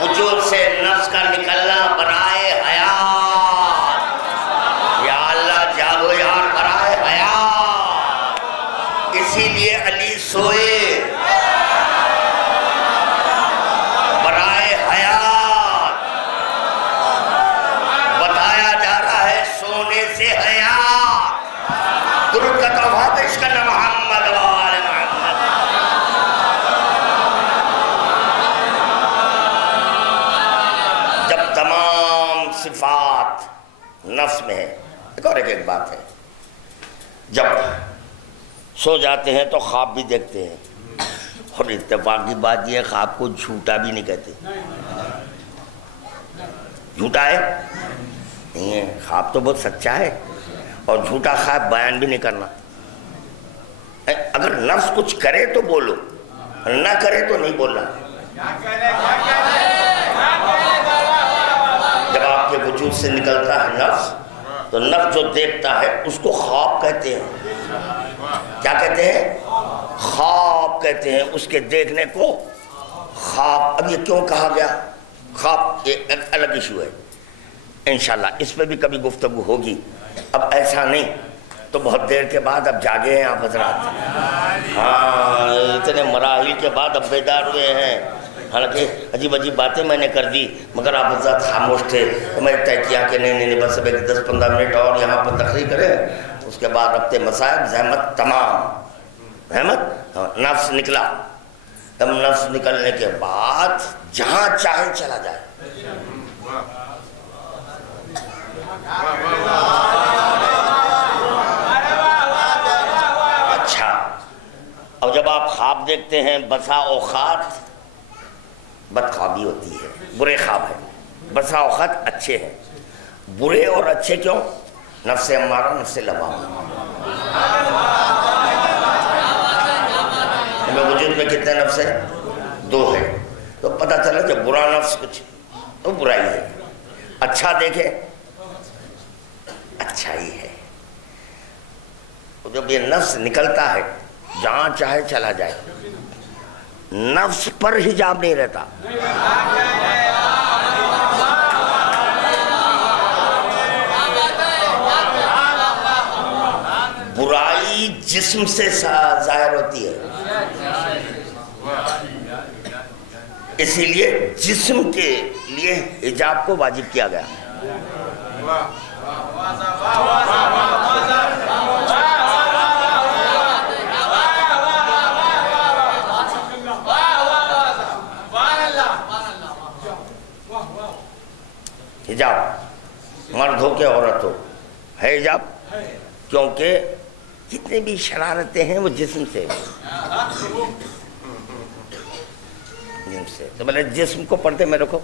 وجود سے نفس کا نکلنا برائے حیات، یا اللہ جاگو یار برائے حیات۔ اسی لیے علی سوئے برائے حیات، بتایا جا رہا ہے سونے سے حیات۔ درود کا تحفہ پیش کرنا محمد وآل محمد۔ جب تمام صفات نفس میں ہے، ایک اور ایک بات ہے، جب سو جاتے ہیں تو خواب بھی دیکھتے ہیں، اور اتفاقی بات یہ خواب کو جھوٹا بھی نہیں کہتے۔ جھوٹا ہے نہیں ہے، خواب تو بہت سچا ہے، اور جھوٹا خواب بیان بھی نہیں کرنا۔ اگر نفس کچھ کرے تو بولو، نہ کرے تو نہیں بولنا۔ جب آپ کے وجود سے نکلتا ہے نفس تو نفس جو دیکھتا ہے اس کو خواب کہتے ہیں۔ کیا کہتے ہیں؟ خواب کہتے ہیں، اس کے دیکھنے کو خواب۔ اب یہ کیوں کہا گیا خواب؟ ایک الگ ایشو ہے، انشاءاللہ اس پہ بھی کبھی گفتگو ہوگی۔ اب ایسا نہیں تو بہت دیر کے بعد اب جاگے ہیں آپ حضرات، ہاں اتنے مراحل کے بعد اب بیدار ہوئے ہیں۔ حالانکہ عجیب عجیب باتیں میں نے کر دی مگر آپ حضرات خاموش تھے، تو میں طے کیا کہ نہیں بس اب ایک 10-15 منٹ اور یہاں پر تقریر کریں، اس کے بعد ربط مسائب زحمت تمام، زحمت نفس نکلا۔ تب نفس نکلنے کے بعد جہاں چاہے چلا جائے۔ اچھا، اب جب آپ خواب دیکھتے ہیں بسا اوقات بدخوابی ہوتی ہے، برے خواب ہیں، بسا اوقات اچھے ہیں۔ برے اور اچھے کیوں؟ نفس امارہ نفس لوامہ۔ وجود میں کتنے نفس ہیں؟ 2 ہیں۔ تو پتہ چلا جب برا نفس کچھ تو برائی ہے، اچھا دیکھے اچھائی ہے۔ جب یہ نفس نکلتا ہے جہاں چاہے چلا جائے، نفس پر حجاب نہیں رہتا۔ برائی جسم سے ظاہر ہوتی ہے، اسی لیے جسم کے لیے حجاب کو واجب کیا گیا. حجاب مرد ہو کہ عورت ہو ہے حجاب، کیونکہ جتنے بھی شرارتیں ہیں وہ جسم سے تو بولے جسم کو پردے میں رکھو.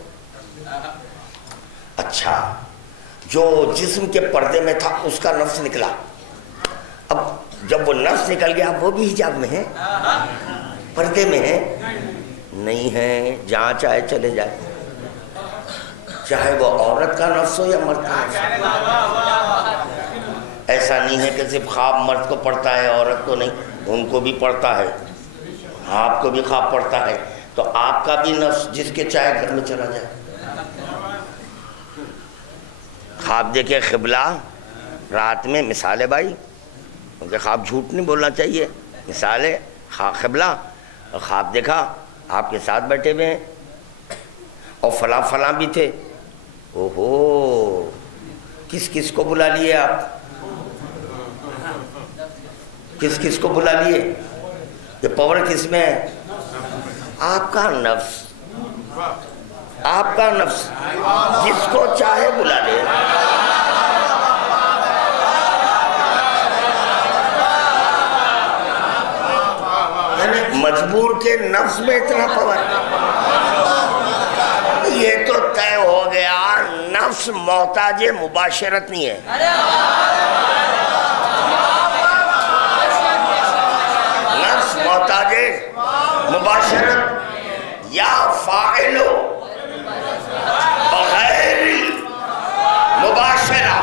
اچھا جو جسم کے پردے میں تھا اس کا نفس نکلا، اب جب وہ نفس نکل گیا وہ بھی حجاب میں ہے، پردے میں ہے نہیں ہے، جہاں چاہے چلے جائے، چاہے وہ عورت کا نفس ہو یا مرد کا نفس ہو. ایسا نہیں ہے کہ صرف خواب مرد کو پڑتا ہے عورت کو نہیں، ان کو بھی پڑتا ہے، آپ کو بھی خواب پڑتا ہے. تو آپ کا بھی نفس جس کے چاہے گھر میں چلا جائے. خواب دیکھے قبلہ رات میں، مثال ہے بھائی، کیونکہ خواب جھوٹ نہیں بولنا چاہیے، مثال ہے قبلہ، اور خواب دیکھا آپ کے ساتھ بیٹھے ہوئے ہیں اور فلاں فلاں بھی تھے. اوہو کس کس کو بلا لیے آپ، کس کس کو بلا لیے؟ یہ پاور کس میں ہے؟ آپ کا نفس، آپ کا نفس جس کو چاہے بلا لے. یعنی مجبور کے نفس میں اتنا پاور، یہ تو طے ہو گیا نفس محتاج مباشرت نہیں ہے. نفس محتاج مباشرت یا فاعل بغیر مباشرہ،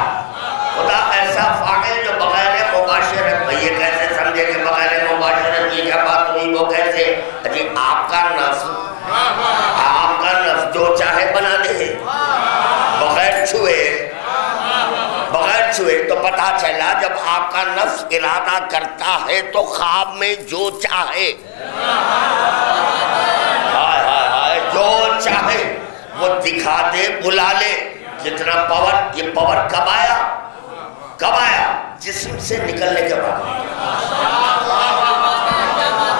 خدا ایسا فاعل جو بغیر مباشرت. بھئی یہ کیسے سمجھے کہ بغیر مباشرت یہ کیا بات ہوئی، وہ کیسے؟ جی آپ کا نفس جو چاہے بنا دے بغیر چھوئے تو پتہ چلا جب آپ کا نفس ارادہ کرتا ہے تو خواب میں جو چاہے جو چاہے وہ دکھا دے، بلا لے. جتنا پاور، یہ پاور کب آیا؟ جسم سے نکلنے کے بعد.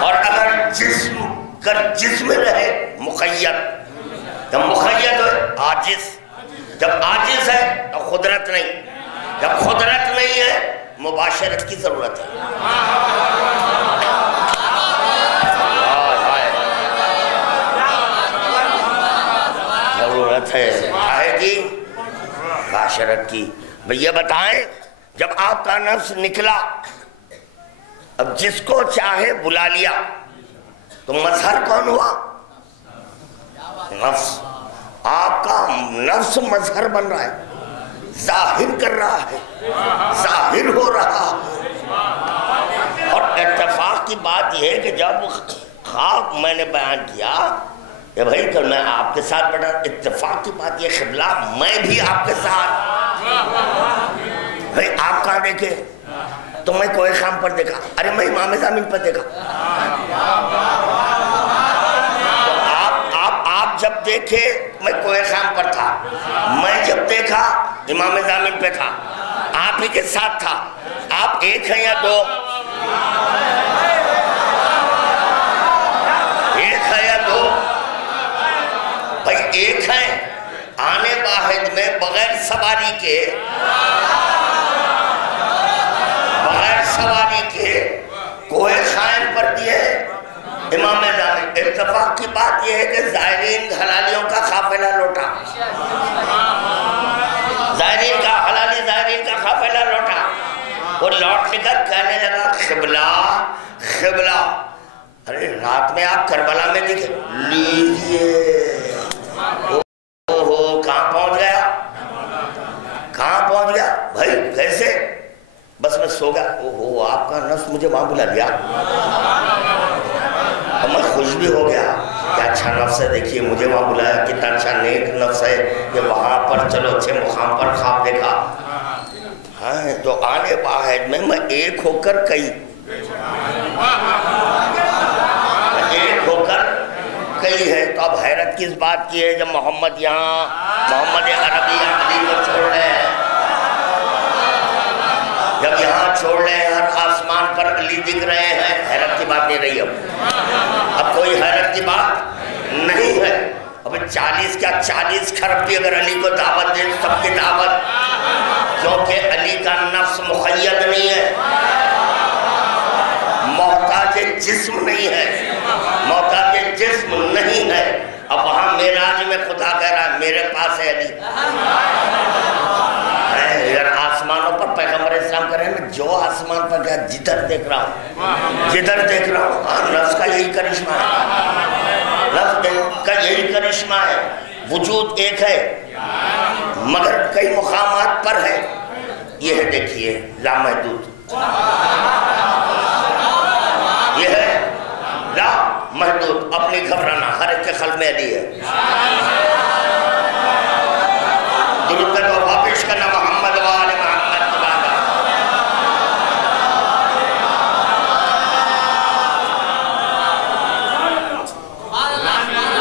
اور اگر جسم رہے مقید، جب مقید ہو عاجز، جب عاجز ہے تو قدرت نہیں، جب قدرت نہیں ہے مباشرت کی ضرورت ہے. ضرورت ہے کی مباشرت کی. بھئی بتائیں جب آپ کا نفس نکلا، اب جس کو چاہے بلا لیا، تو مظہر کون ہوا؟ نفس. آپ کا نفس مظہر بن رہا ہے، ظاہر کر رہا ہے، ظاہر ہو رہا ہے. اور اتفاق کی بات یہ ہے کہ جب خواب میں نے بیان کیا کہ بھائی کل میں آپ کے ساتھ بیٹھا، اتفاق کی بات یہ قبلہ میں بھی آپ کے ساتھ. بھائی آپ کہاں دیکھے؟ تو میں کوئی خام پر دیکھا، ارے میں امام زامن پر دیکھا. جب دیکھے میں کوئی خام پر تھا، میں جب دیکھا امام زامن پہ تھا، آپ ہی کے ساتھ تھا. آپ ایک ہیں یا دو؟ ایک ہے یا دو؟ بھائی ایک ہیں، آنے واحد میں بغیر سواری کے کوئی خائن پر دیے امام زامن. اتفاق کی بات یہ ہے کہ زائرین حلالیوں کا قافلہ لوٹا، زائرین کا قافلہ لوٹا. وہ لوٹ کر کہنے لگا قبلہ. ارے رات میں آپ کربلا میں دکھے، لیجئے. کہاں پہنچ گیا بھائی؟ کیسے؟ بس میں سو گیا. آپ کا نفس مجھے وہاں بلا دیا اور میں خوش بھی ہو گیا. کیا اچھا نفس ہے، دیکھیے مجھے وہاں بلایا، کتنا اچھا نیک نفس ہے کہ وہاں پر چلو اچھے مقام پر خواب دیکھا. ہاں تو آنے واحد میں ایک ہو کر واقعی ہے تو اب حیرت کس بات کی ہے جب محمد عربی یہاں علی کو چھوڑ رہے ہیں، جب یہاں چھوڑ رہے ہیں، ہر آسمان پر علی دکھ رہے ہیں، حیرت کی بات نہیں رہی اب کوئی حیرت کی بات نہیں ہے۔ اب 40 خرب بھی اگر علی کو دعوت دیں سب کی دعوت، کیونکہ علی کا نفس مقید نہیں ہے، محتاج جسم نہیں ہے، محتاج جسم نہیں ہے۔ اب وہاں معراج میں خدا کہہ رہا ہے میرے پاس ہے علی۔ اگر آسمانوں پر پیغمبر اسلام کر رہے ہیں، جو آسمان پر گیا جدھر دیکھ رہا ہوں، نفس کا یہی کرشمہ ہے، نفس کا یہی کرشمہ ہے۔ وجود ایک ہے مگر کئی مقامات پر ہے، یہ ہے دیکھیے لامحدود، یہ ہے لامحدود، اپنی گھبرانا، ہر ایک کے قلب میں علی ہے۔ درود کا تحفہ پیش کرنا محمد و آل محمد تبارک۔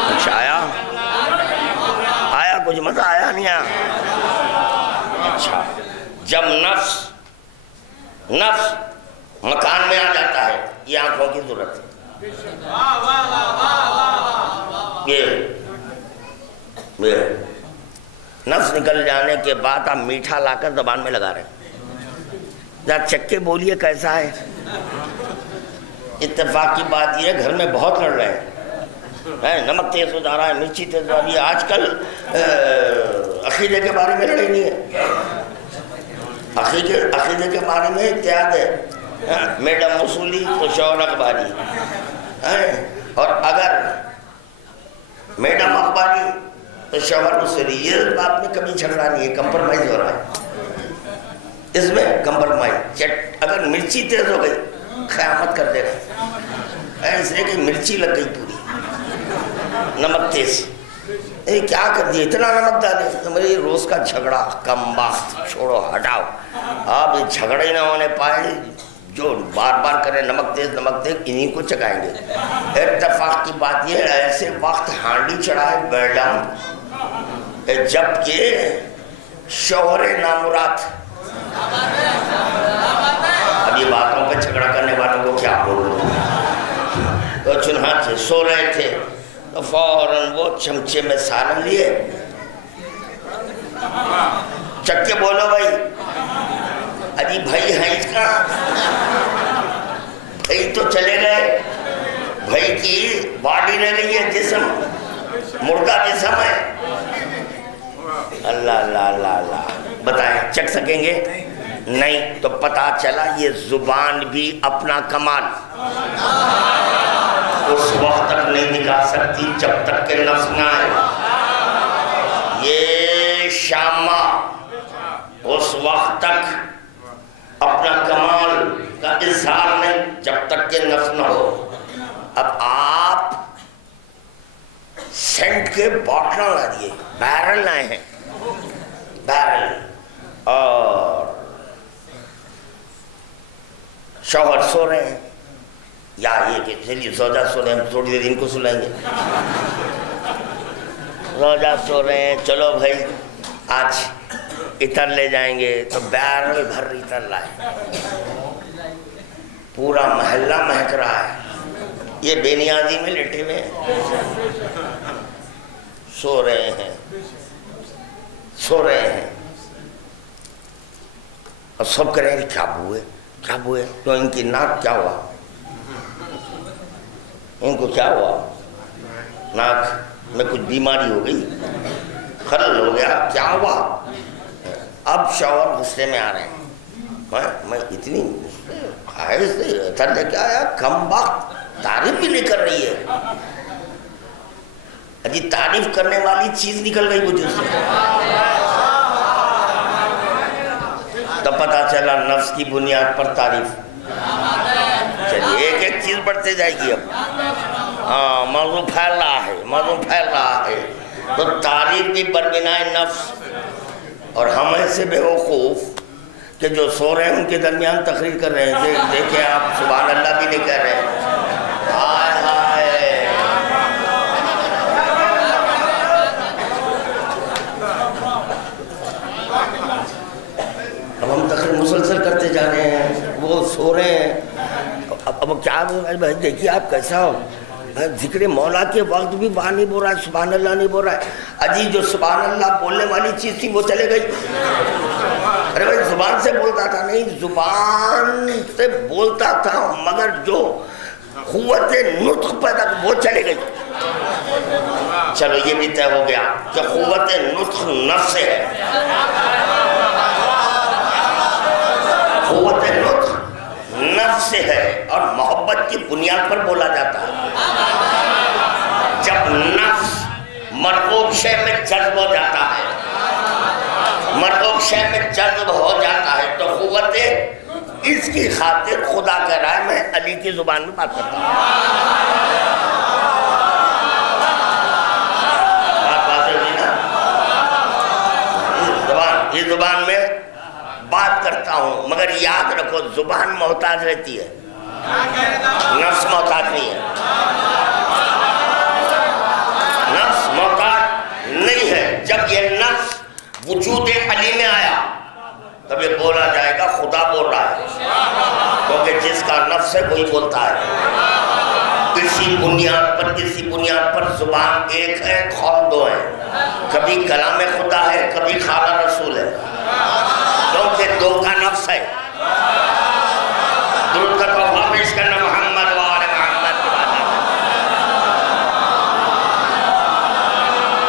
کچھ آیا کچھ مزہ آیا نہیں آیا؟ اچھا، جب نفس مکان میں آ جاتا ہے، یہ آنکھوں کی ضرورت ہے۔ یہ نفس نکل جانے کے بعد آپ میٹھا لا کر زبان میں لگا رہے ہیں، ذرا چک کے بولیے کیسا ہے۔ اتفاق کی بات یہ ہے گھر میں بہت لڑ رہے ہیں، نمک تیز ہو جا رہا ہے، مرچی تیز ہو رہی ہے۔ آج کل عقیدے کے بارے میں لڑائی نہیں ہے، عقیدے کے بارے میں اتحاد ہے، میڈم اصولی تو شوہر اخباری، اور اگر میڈم اخباری تو شوہر اصولی، یہ بات میں کبھی جھگڑا نہیں ہے، کمپرمائز ہو رہا ہے، اس میں کمپرمائز۔ اگر مرچی تیز ہو گئی قیامت کر دے گا، اس لیے کہ مرچی لگ گئی پوری، نمک تیز، کیا کر دیا اتنا نمک ڈالے، تو میری روز کا جھگڑا کم بات، چھوڑو ہٹاؤ، آپ یہ جھگڑے نہ ہونے پائے، جو بار بار کریں نمک تیز انہی کو چکائیں گے۔ اتفاق کی بات یہ ہے ایسے وقت ہانڈی چڑھائے بیڈم جبکہ شوہر نامراد، اب یہ باتوں پہ جھگڑا کرنے والوں کو کیا بولوں، تو چنانچہ سو رہے تھے تو فوراً وہ چمچے میں سالن لیے، چک کے بولو بھائی، ابھی بھائی ہیں اس کا، بھائی تو چلے گئے، بھائی کی باڈی رہ گئی ہے، جسم مردہ جسم ہے۔ اللہ اللہ اللہ اللہ، بتائیں چک سکیں گے؟ نہیں، تو پتا چلا یہ زبان بھی اپنا کمال اس وقت تک نہیں دکھا سکتی جب تک کہ نفس نہ آئے۔ یہ شامہ اس وقت تک اپنا کمال کا اظہار نہیں جب تک کہ نفس نہ ہو۔ اب آپ سینٹ کے باٹل لا دیے، بیرل لائے ہیں، بیرل، اور شوہر سو رہے ہیں، یا یہ کہ چلیے زوجہ سو رہے ہیں، تھوڑی دیر ان کو سلائیں گے، زوجہ سو رہے ہیں، چلو بھائی آج عطر لے جائیں گے، تو بیرل بھر عطر لائے، پورا محلہ مہک رہا ہے، یہ بے نیازی میں لیٹے ہوئے ہیں، سو رہے ہیں، اور سب کریں گے کیا بوئے، تو ان کی ناک کیا ہوا، ان کو کیا ہوا، ناک میں کچھ بیماری ہو گئی، خلل ہو گیا، کیا ہوا۔ اب شوہر غصے میں آ رہے ہیں، میں اتنی خواہش سے عطر لے کے آیا، کم وقت تعریف بھی نہیں کر رہی ہے، اجی تعریف کرنے والی چیز نکل گئی وجود سے، تب پتا چلا نفس کی بنیاد پر تعریف۔ چلیے ایک ایک چیز بڑھتے جائے گی، اب موضوع پھیل رہا ہے، تو تعریف بھی بربنائے نفس، اور ہم ایسے بے وقوف کہ جو سو رہے ہیں ان کے درمیان تقریر کر رہے ہیں، دیکھیں آپ سبحان اللہ بھی نہیں کہہ رہے، جا رہے ہیں، وہ سو رہے ہیں. اب کیا بھائی دیکھیے آپ کیسا ہو، ذکر مولا کے وقت بھی وہاں نہیں بول رہا ہے، سبحان اللہ نہیں بول رہا ہے. اجی جو سبحان اللہ بولنے والی چیز تھی وہ چلے گئی. ارے بھائی زبان سے بولتا تھا، نہیں زبان سے بولتا تھا مگر جو قوت نطق پیدا وہ چلے گئی. چلو یہ بھی طے ہو گیا کہ قوت نطق نفس ہے. قوت نطق نفس ہے اور محبت کی بنیاد پر بولا جاتا ہے. جب نفس مرغوب شے میں جذب ہو جاتا ہے، مرغوب شے میں جذب ہو جاتا ہے تو قوت اس کی خاطر خدا کہہ رہا ہے میں علی کی زبان میں بات کرتا ہوں. بات واضح ہوئی نا؟ اس زبان میں بات کرتا ہوں مگر یاد رکھو زبان محتاج رہتی ہے، نفس محتاج نہیں ہے. نفس محتاج نہیں ہے. جب یہ نفس وجود علی میں آیا تب یہ بولا جائے گا خدا بول رہا ہے، کیونکہ جس کا نفس ہے وہی بولتا ہے. اسی بنیاد پر زبان ایک ہے، قول دو ہے. کبھی کلام خدا ہے، کبھی خالہ رسول ہے، کیونکہ دو کا نفس ہے. درود کا تحفہ پیش کرنا محمد و آل محمد کی بات ہے.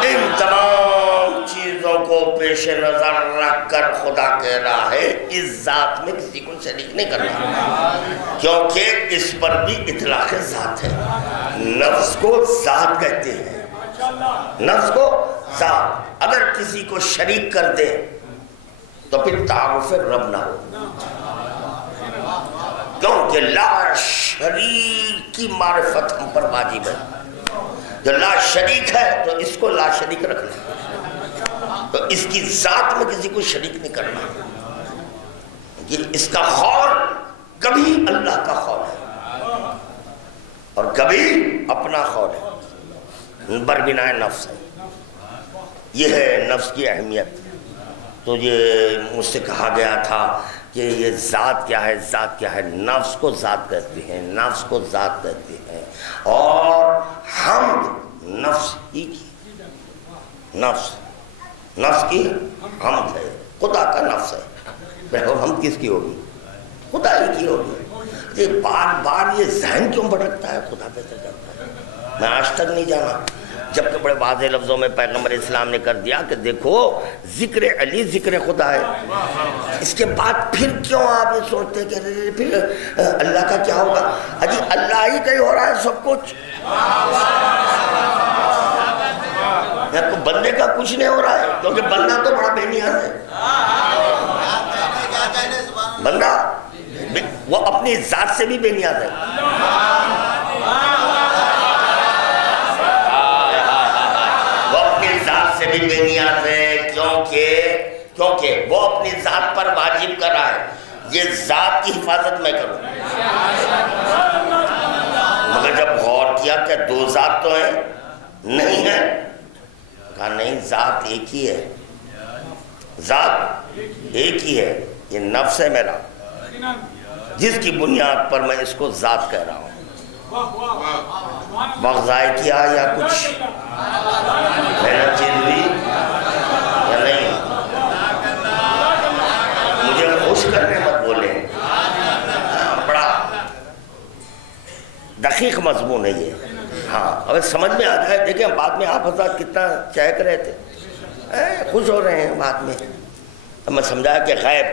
ان تمام چیزوں کو پیش نظر رکھ کر خدا کہہ رہا ہے اس ذات میں کسی کو شریک نہیں کرنا، کیونکہ اس پر بھی اطلاق ذات ہے. نفس کو ذات کہتے ہیں، نفس کو ذات. اگر کسی کو شریک کر دے تو پھر تعارف رب نہ ہو، کیونکہ لا شریک کی معرفت ہم پر واجب ہے. جو لا شریک ہے تو اس کو لا شریک رکھنا، تو اس کی ذات میں کسی کو شریک نہیں کرنا. اس کا خول کبھی اللہ کا خول ہے اور کبھی اپنا خول ہے، بربنائے نفس ہے. یہ ہے نفس کی اہمیت. تو یہ مجھ سے کہا گیا تھا کہ یہ ذات کیا ہے، ذات کیا ہے. نفس کو ذات کہتے ہیں، نفس کو ذات کہتے ہیں. اور حمد نفس ہی کی، نفس کی حمد ہے، خدا کا نفس ہے. حمد کس کی ہوگی؟ خدا ہی کی ہوگی. یہ بار بار یہ ذہن کیوں بھٹکتا ہے؟ خدا بہتر کرتا ہے. میں آج تک نہیں جانا، جبکہ بڑے واضح لفظوں میں پیغمبر اسلام نے کر دیا کہ دیکھو ذکر علی ذکر خدا ہے. اس کے بعد پھر کیوں آپ یہ سوچتے ہیں کہ پھر اللہ کا کیا ہوگا؟ اجی اللہ ہی کہیں ہو رہا ہے سب کچھ، بندے کا کچھ نہیں ہو رہا ہے، کیونکہ بندہ تو بڑا بے نیاز ہے. بندہ وہ اپنی ذات سے بھی بے نیاز ہے. بھی بے نیاز ہے کیونکہ وہ اپنی ذات پر واجب کر رہا ہے یہ ذات کی حفاظت میں کروں. مگر جب غور کیا کہ دو ذات تو ہیں نہیں ہے، کہا نہیں ذات ایک ہی ہے، ذات ایک ہی ہے. یہ نفس ہے میرا جس کی بنیاد پر میں اس کو ذات کہہ رہا ہوں. وقت ضائع کیا یا کچھ محنت چیز ہوئی یا نہیں؟ مجھے خوش کرنے مت بولے. بڑا دقیق مضمون ہے یہ. ہاں اگر سمجھ میں آ جائے. دیکھیں بعد میں آپ حضرات کتنا چہک رہے تھے، خوش ہو رہے ہیں بات میں. اب میں سمجھایا کہ غیب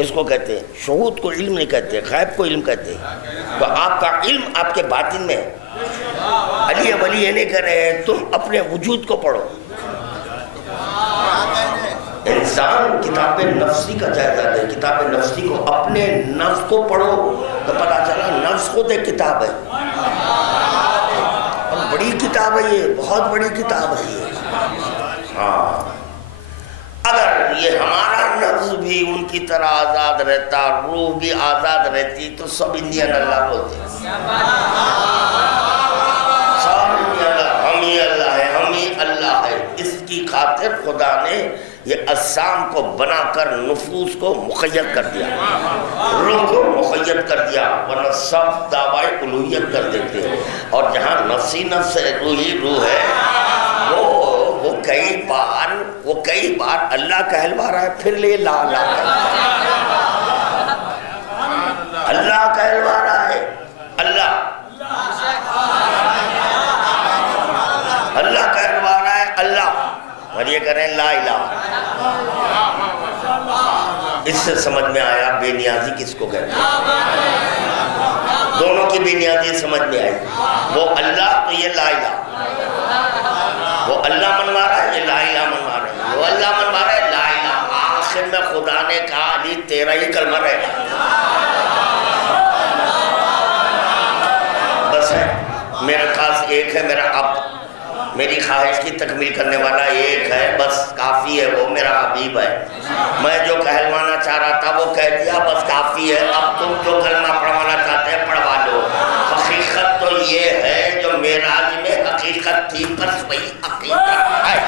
اس کو کہتے ہیں، شہود کو علم نہیں کہتے، غیب کو علم کہتے ہیں. تو آپ کا علم آپ کے باطن میں. علی ولی یہ نہیں کہہ رہے ہیں تم اپنے وجود کو پڑھو. انسان کتاب نفسی کا جائزہ دے، کتاب نفسی کو، اپنے نفس کو پڑھو تو پتہ چلا نفس خود ایک کتاب ہے. اور بڑی کتاب ہے یہ، بہت بڑی کتاب ہے یہ. ہاں اگر یہ ہمارا نفس بھی ان کی طرح آزاد رہتا، روح بھی آزاد رہتی تو سب انڈین اللہ بولتے. سب انڈین اللہ، ہم ہی اللہ ہے، ہم ہی اللہ ہے. اس کی خاطر خدا نے یہ اجسام کو بنا کر نفوس کو مقید کر دیا، روح کو مقید کر دیا، ورنہ سب دعوی الوہیت کر دیتے ہیں۔ اور جہاں نفسی نفس روحی روح ہے وہ کئی بار اللہ کہلوا رہا ہے، پھر لے لا لا اللہ کہلوا رہا ہے، اللہ کہلوا رہا ہے اللہ، اور یہ کریں لا الہ۔ اس سے سمجھ میں آیا بے نیازی کس کو کہتے ہیں، دونوں کی بے نیازی سمجھ میں آئی، وہ اللہ تو یہ لا الہ، وہ اللہ منوا رہا ہے، یہ لا الہ منوا رہا ہے، وہ اللہ منوا رہا ہے لا الہ۔ آخر میں خدا نے کہا علی تیرا ہی کلمہ رہے گا، بس ہے میرے پاس ایک ہے، میرا اب میری خواہش کی تکمیل کرنے والا ایک ہے، بس کافی ہے، وہ میرا حبیب ہے۔ میں جو کہلوانا چاہ رہا تھا وہ کہہ دیا، بس کافی ہے، اب تم جو کلمہ پڑھوانا چاہتے ہیں پڑھوا دو۔ حقیقت تو یہ ہے جو معراج میں حقیقت تھی، بس وہی حقیقت ہے۔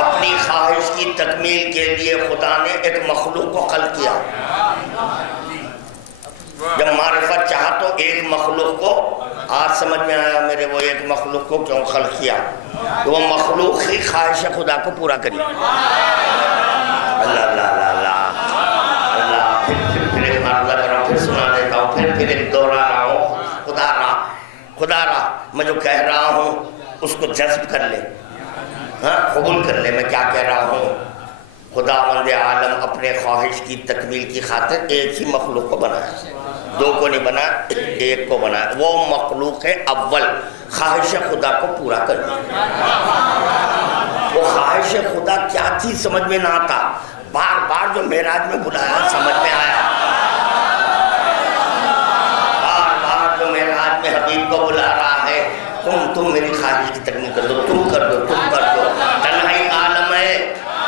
اپنی خواہش کی تکمیل کے لیے خدا نے ایک مخلوق کو خلق کیا۔ جب معرفت چاہا تو ایک مخلوق کو، آج سمجھ میں آیا میرے، وہ ایک مخلوق کو کیوں خلق کیا، وہ مخلوق ہی خواہش خدا کو پورا کری۔ اللہ اللہ اللہ اللہ، پھر ایک معرضہ کر رہا ہوں، پھر سنا دیتا ہوں، پھر ایک دہرا رہا ہوں، خدا را میں جو کہہ رہا ہوں اس کو جذب کر لے، قبول کر لے میں کیا کہہ رہا ہوں۔ خداوند عالم اپنے خواہش کی تکمیل کی خاطر ایک ہی مخلوق کو بنایا، دو کو نہیں بنا، ایک کو بنایا، وہ مخلوق اول خواہش خدا کو پورا کر دیا۔ وہ خواہش خدا کیا تھی سمجھ میں نہ آتا، بار بار جو معراج میں بلایا سمجھ میں آیا، بار بار جو معراج میں حبیب کو بلا رہا ہے، تم میری خواہش کی تکمیل کر دو، تم کر دو، تنہائی کا عالم ہے،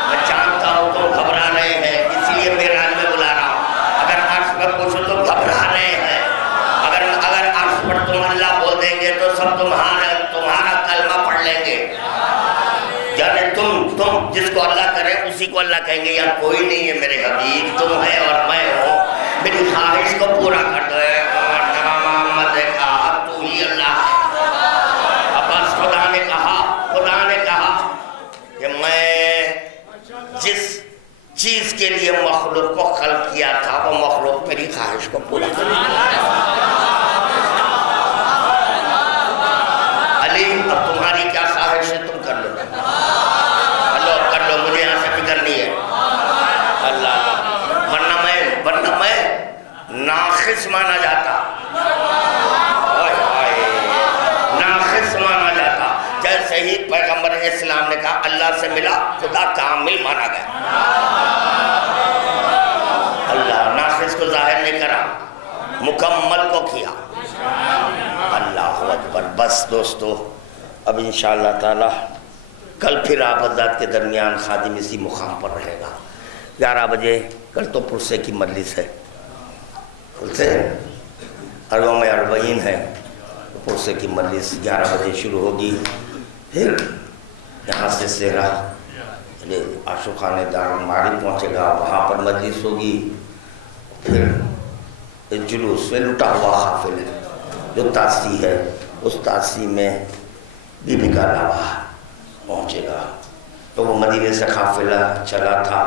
میں جانتا ہوں تم گھبرا رہے ہیں، اس لیے معراج میں بلا رہا ہوں۔ اگر عرش پر پوچھو تو گھبرا رہے ہیں، اگر عرش پر تم اللہ بول دیں گے تو سب تمہارا کلمہ پڑھ لیں گے، یعنی تم جس کو اللہ کریں اسی کو اللہ کہیں گے، یا کوئی نہیں ہے میرے حبیب، تم ہے اور میں ہوں، میری خواہش کو پورا کر دو۔ محمد نے کہا تو ہی اللہ ہے۔ بس خدا نے کہا کہ میں جس چیز کے لیے مخلوق کو خلق کیا تھا وہ مخلوق میری خواہش کو پورا کرے گا۔ علی اب تمہاری کیا خواہش ہے تم کر لو، کر لو، مجھے یہاں سے فکر نہیں ہے۔ اللہ ورنہ میں ناقص مانا جاتا، ناقص مانا جاتا، جیسے ہی پیغمبر اسلام نے کہا اللہ سے ملا، خدا کامل مانا گیا۔ اللہ ناقص کو ظاہر نہیں کرا، مکمل کو کیا۔ اللہ اکبر۔ بس دوستو، اب انشاءاللہ تعالی کل پھر آپ حضرات کے درمیان خادم اسی مقام پر رہے گا 11 بجے۔ کل تو پرسے کی مجلس ہے، پرسے اربعین میں 40 ہے، پرسے کی مجلس 11 بجے شروع ہوگی، پھر یہاں سے سہرا عاشقان دارالمعارف پہنچے گا، وہاں پر مجلس ہوگی، پھر جلوس میں لٹا ہوا قافلہ ہے جو تاسی ہے، اس تاسی میں بی بی کا لاوا پہنچے گا۔ تو وہ مدینے سے قافلہ چلا تھا،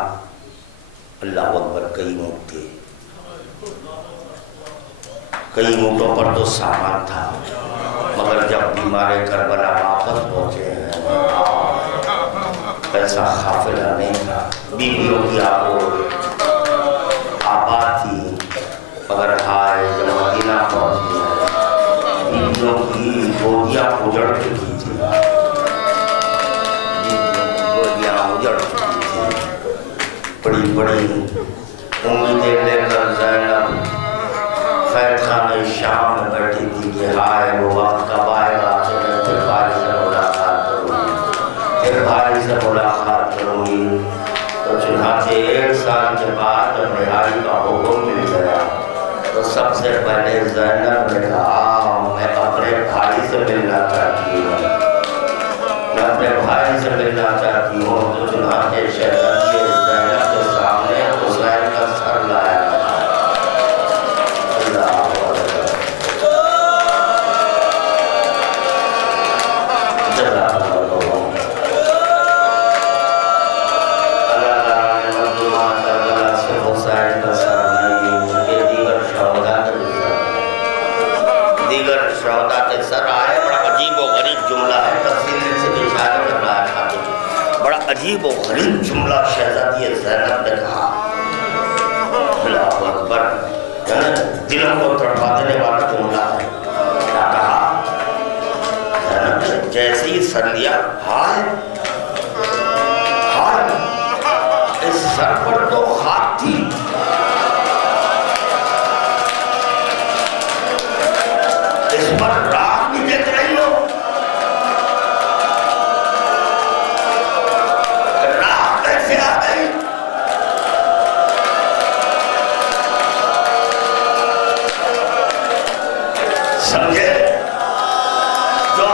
اللہ اکبر، کئی اونٹ تھے، کئی اونٹوں پر تو سامان تھا، مگر جب بیمار کربلا واپس پہنچے ہیں ایسا قافلہ نہیں تھا۔ بیویوں کی آباد تھی، مگر ہائے جب مدینہ پہنچی ہے بیویوں کی گودیاں اجڑ چکی تھی، بڑی بڑی امیدیں لے کر زینب خیر خانہ شام میں بیٹھی تھی کہ ہائے وہ وقت کب آئے گا کہ میں پھر بھائی سے ملاقات کروں گی، پھر بھائی سے ملاقات کروں گی۔ تو چنانچہ 1 سال کے بعد جب رہائی کا حکم مل گیا تو سب سب سے پہلے زینب نے کہا میں اپنے بھائی سے ملنا چاہتی ہوں، میں اپنے بھائی سے ملنا چاہتی ہوں۔ تو چنانچہ شہزادی زینب کے سامنے حسین کا سر لایا گیا۔ اللہ اکبر، جزاک اللہ۔ اللہ نے مظلومان کربلا سے حسین کا سر دیگر شہداء کے سر آئے۔ بڑا عجیب و غریب جملہ ہے، تفصیل سے بھی اشارہ کر رہا ہے خاتم۔ بڑا عجیب و غریب جملہ شہزادی زینب نے کہا، اللہ اکبر، دلوں کو تڑپا دینے والا جملہ ہے۔ کیا کہا زینب نے؟ جیسے ہی سر لیا، ہائے ہائے، اس سر پر تو خاک تھی، اس پر راہ بھی دیکھ رہی ہو، راہ کیسے آ گئی؟ سمجھے؟ جو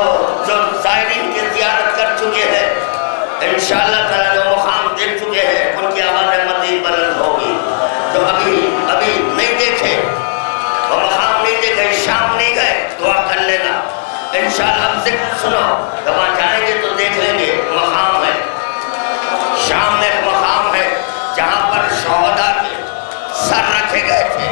زائرین کی زیارت کر چکے ہیں، انشاءاللہ تعالیٰ جو مقام دیکھ چکے ہیں، ان کی آواز مزید بلند ہوگی۔ جو ابھی نہیں دیکھے، وہ مقام نہیں دیکھے، شام نہیں گئے، دعا کر لینا۔ انشاءاللہ ہم ذکر سنو، جب وہاں جائیں گے تو دیکھ لیں گے، مقام ہے شام میں، ایک مقام ہے جہاں پر شہداء کے سر رکھے گئے تھے۔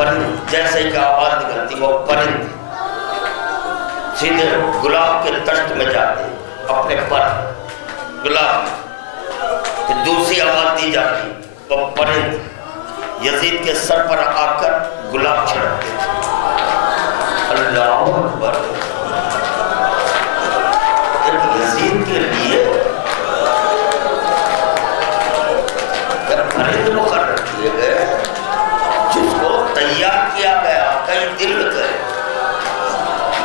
پرند جیسے کہ آواز نکلتی وہ پرند سیدھے گلاب کے تشت میں جاتے اپنے پر گلاب پھر دوسری آواز دی جاتی وہ پرند یزید کے سر پر آ کر گلاب چھڑکتے اللہ اکبر یزید کے لیے پرند مقرر کیے گئے جس کو تیار کیا گیا کئی دن گئے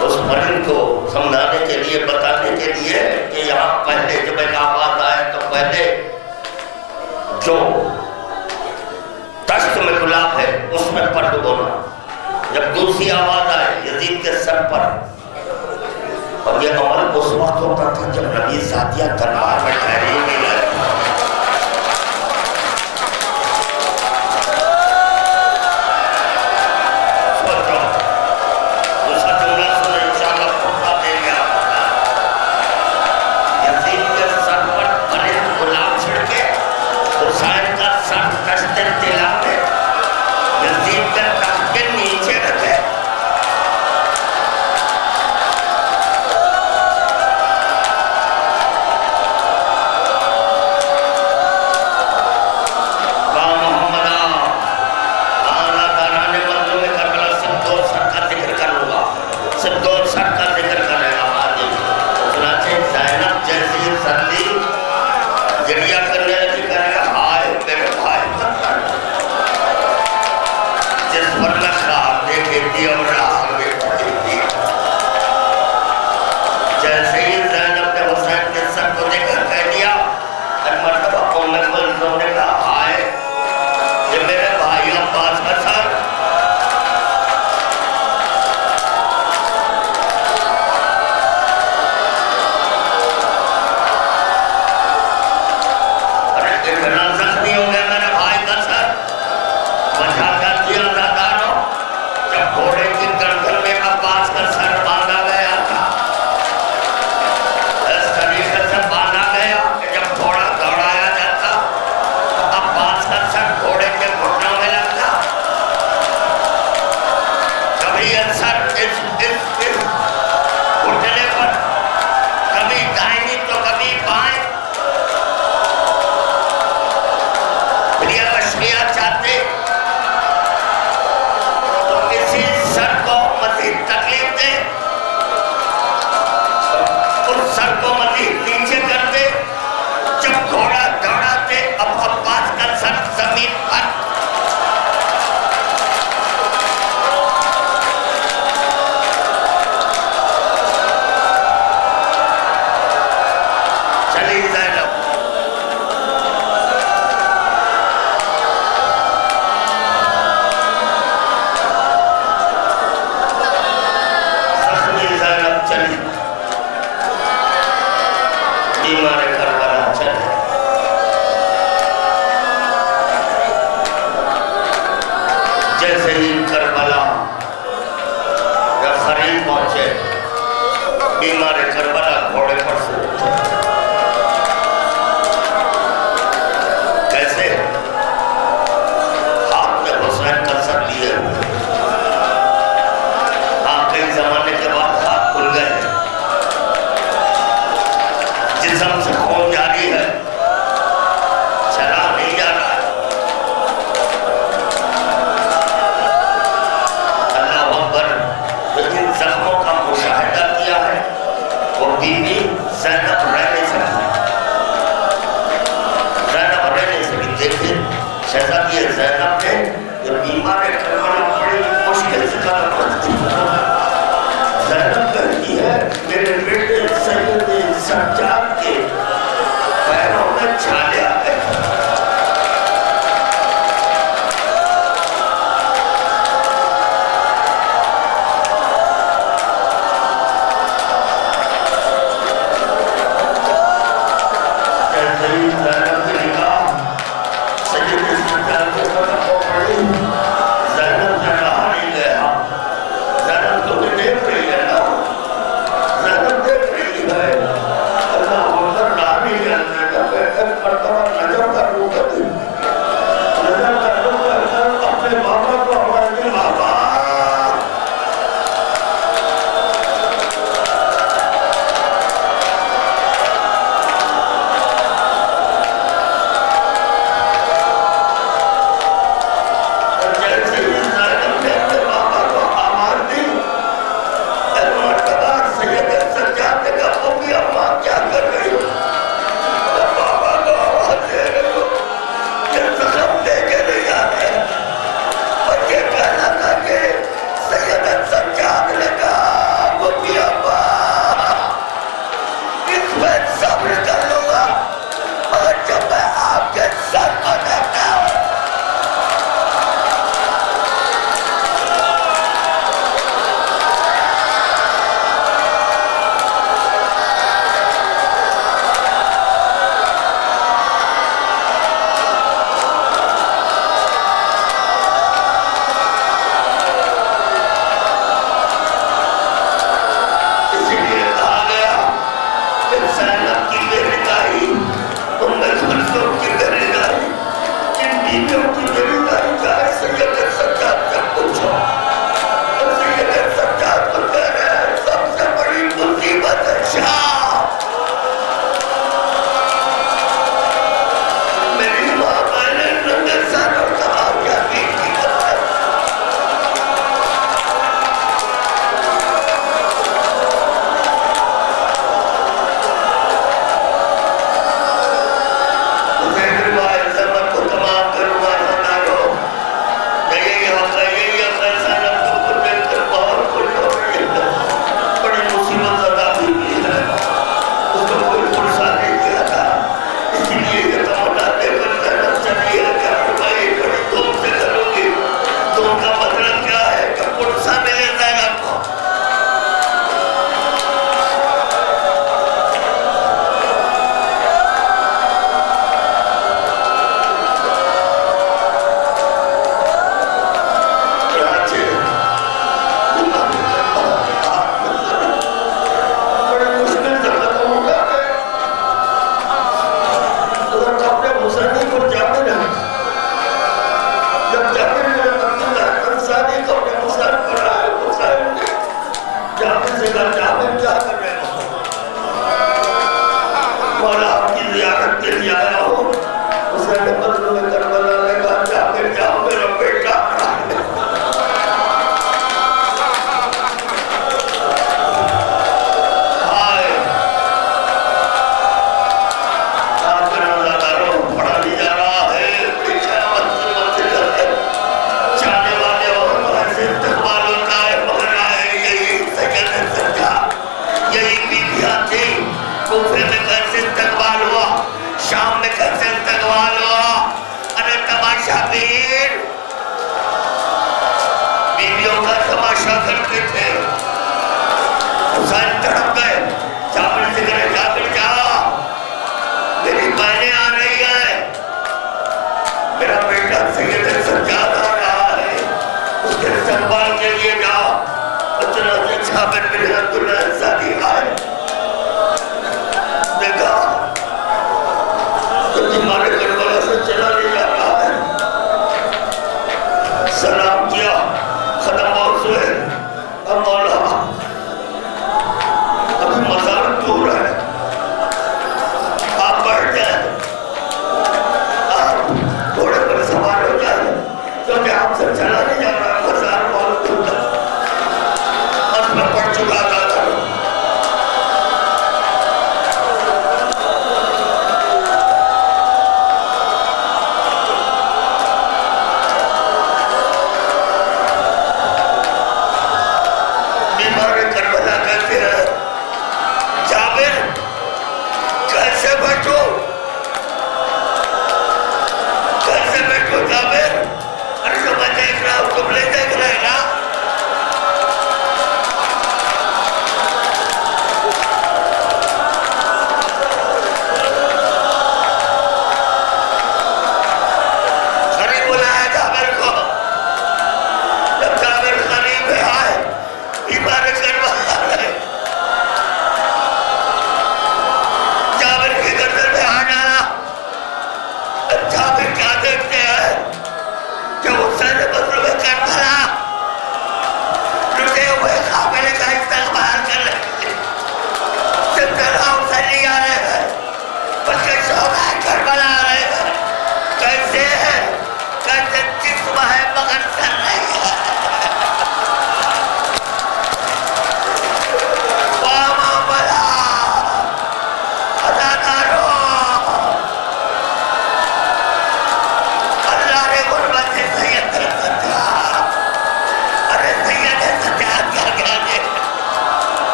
اس پرند کو سمجھانے کے لیے بتانے کے لیے کہ یہاں پہلے جب ایک آواز آئے تو پہلے جو تشت میں گلاب ہے اس میں پر ڈبونا جب دوسری آواز آئے یزید کے سر پر اور یہ عمل اس وقت ہوتا تھا جب نبی ذاتیہ دربار میں ٹھہرے ہوئے زینب کا مطلب کیا ہے کہ پرسہ ملے زینب کو. سلام کیا ختم موضوع ہے.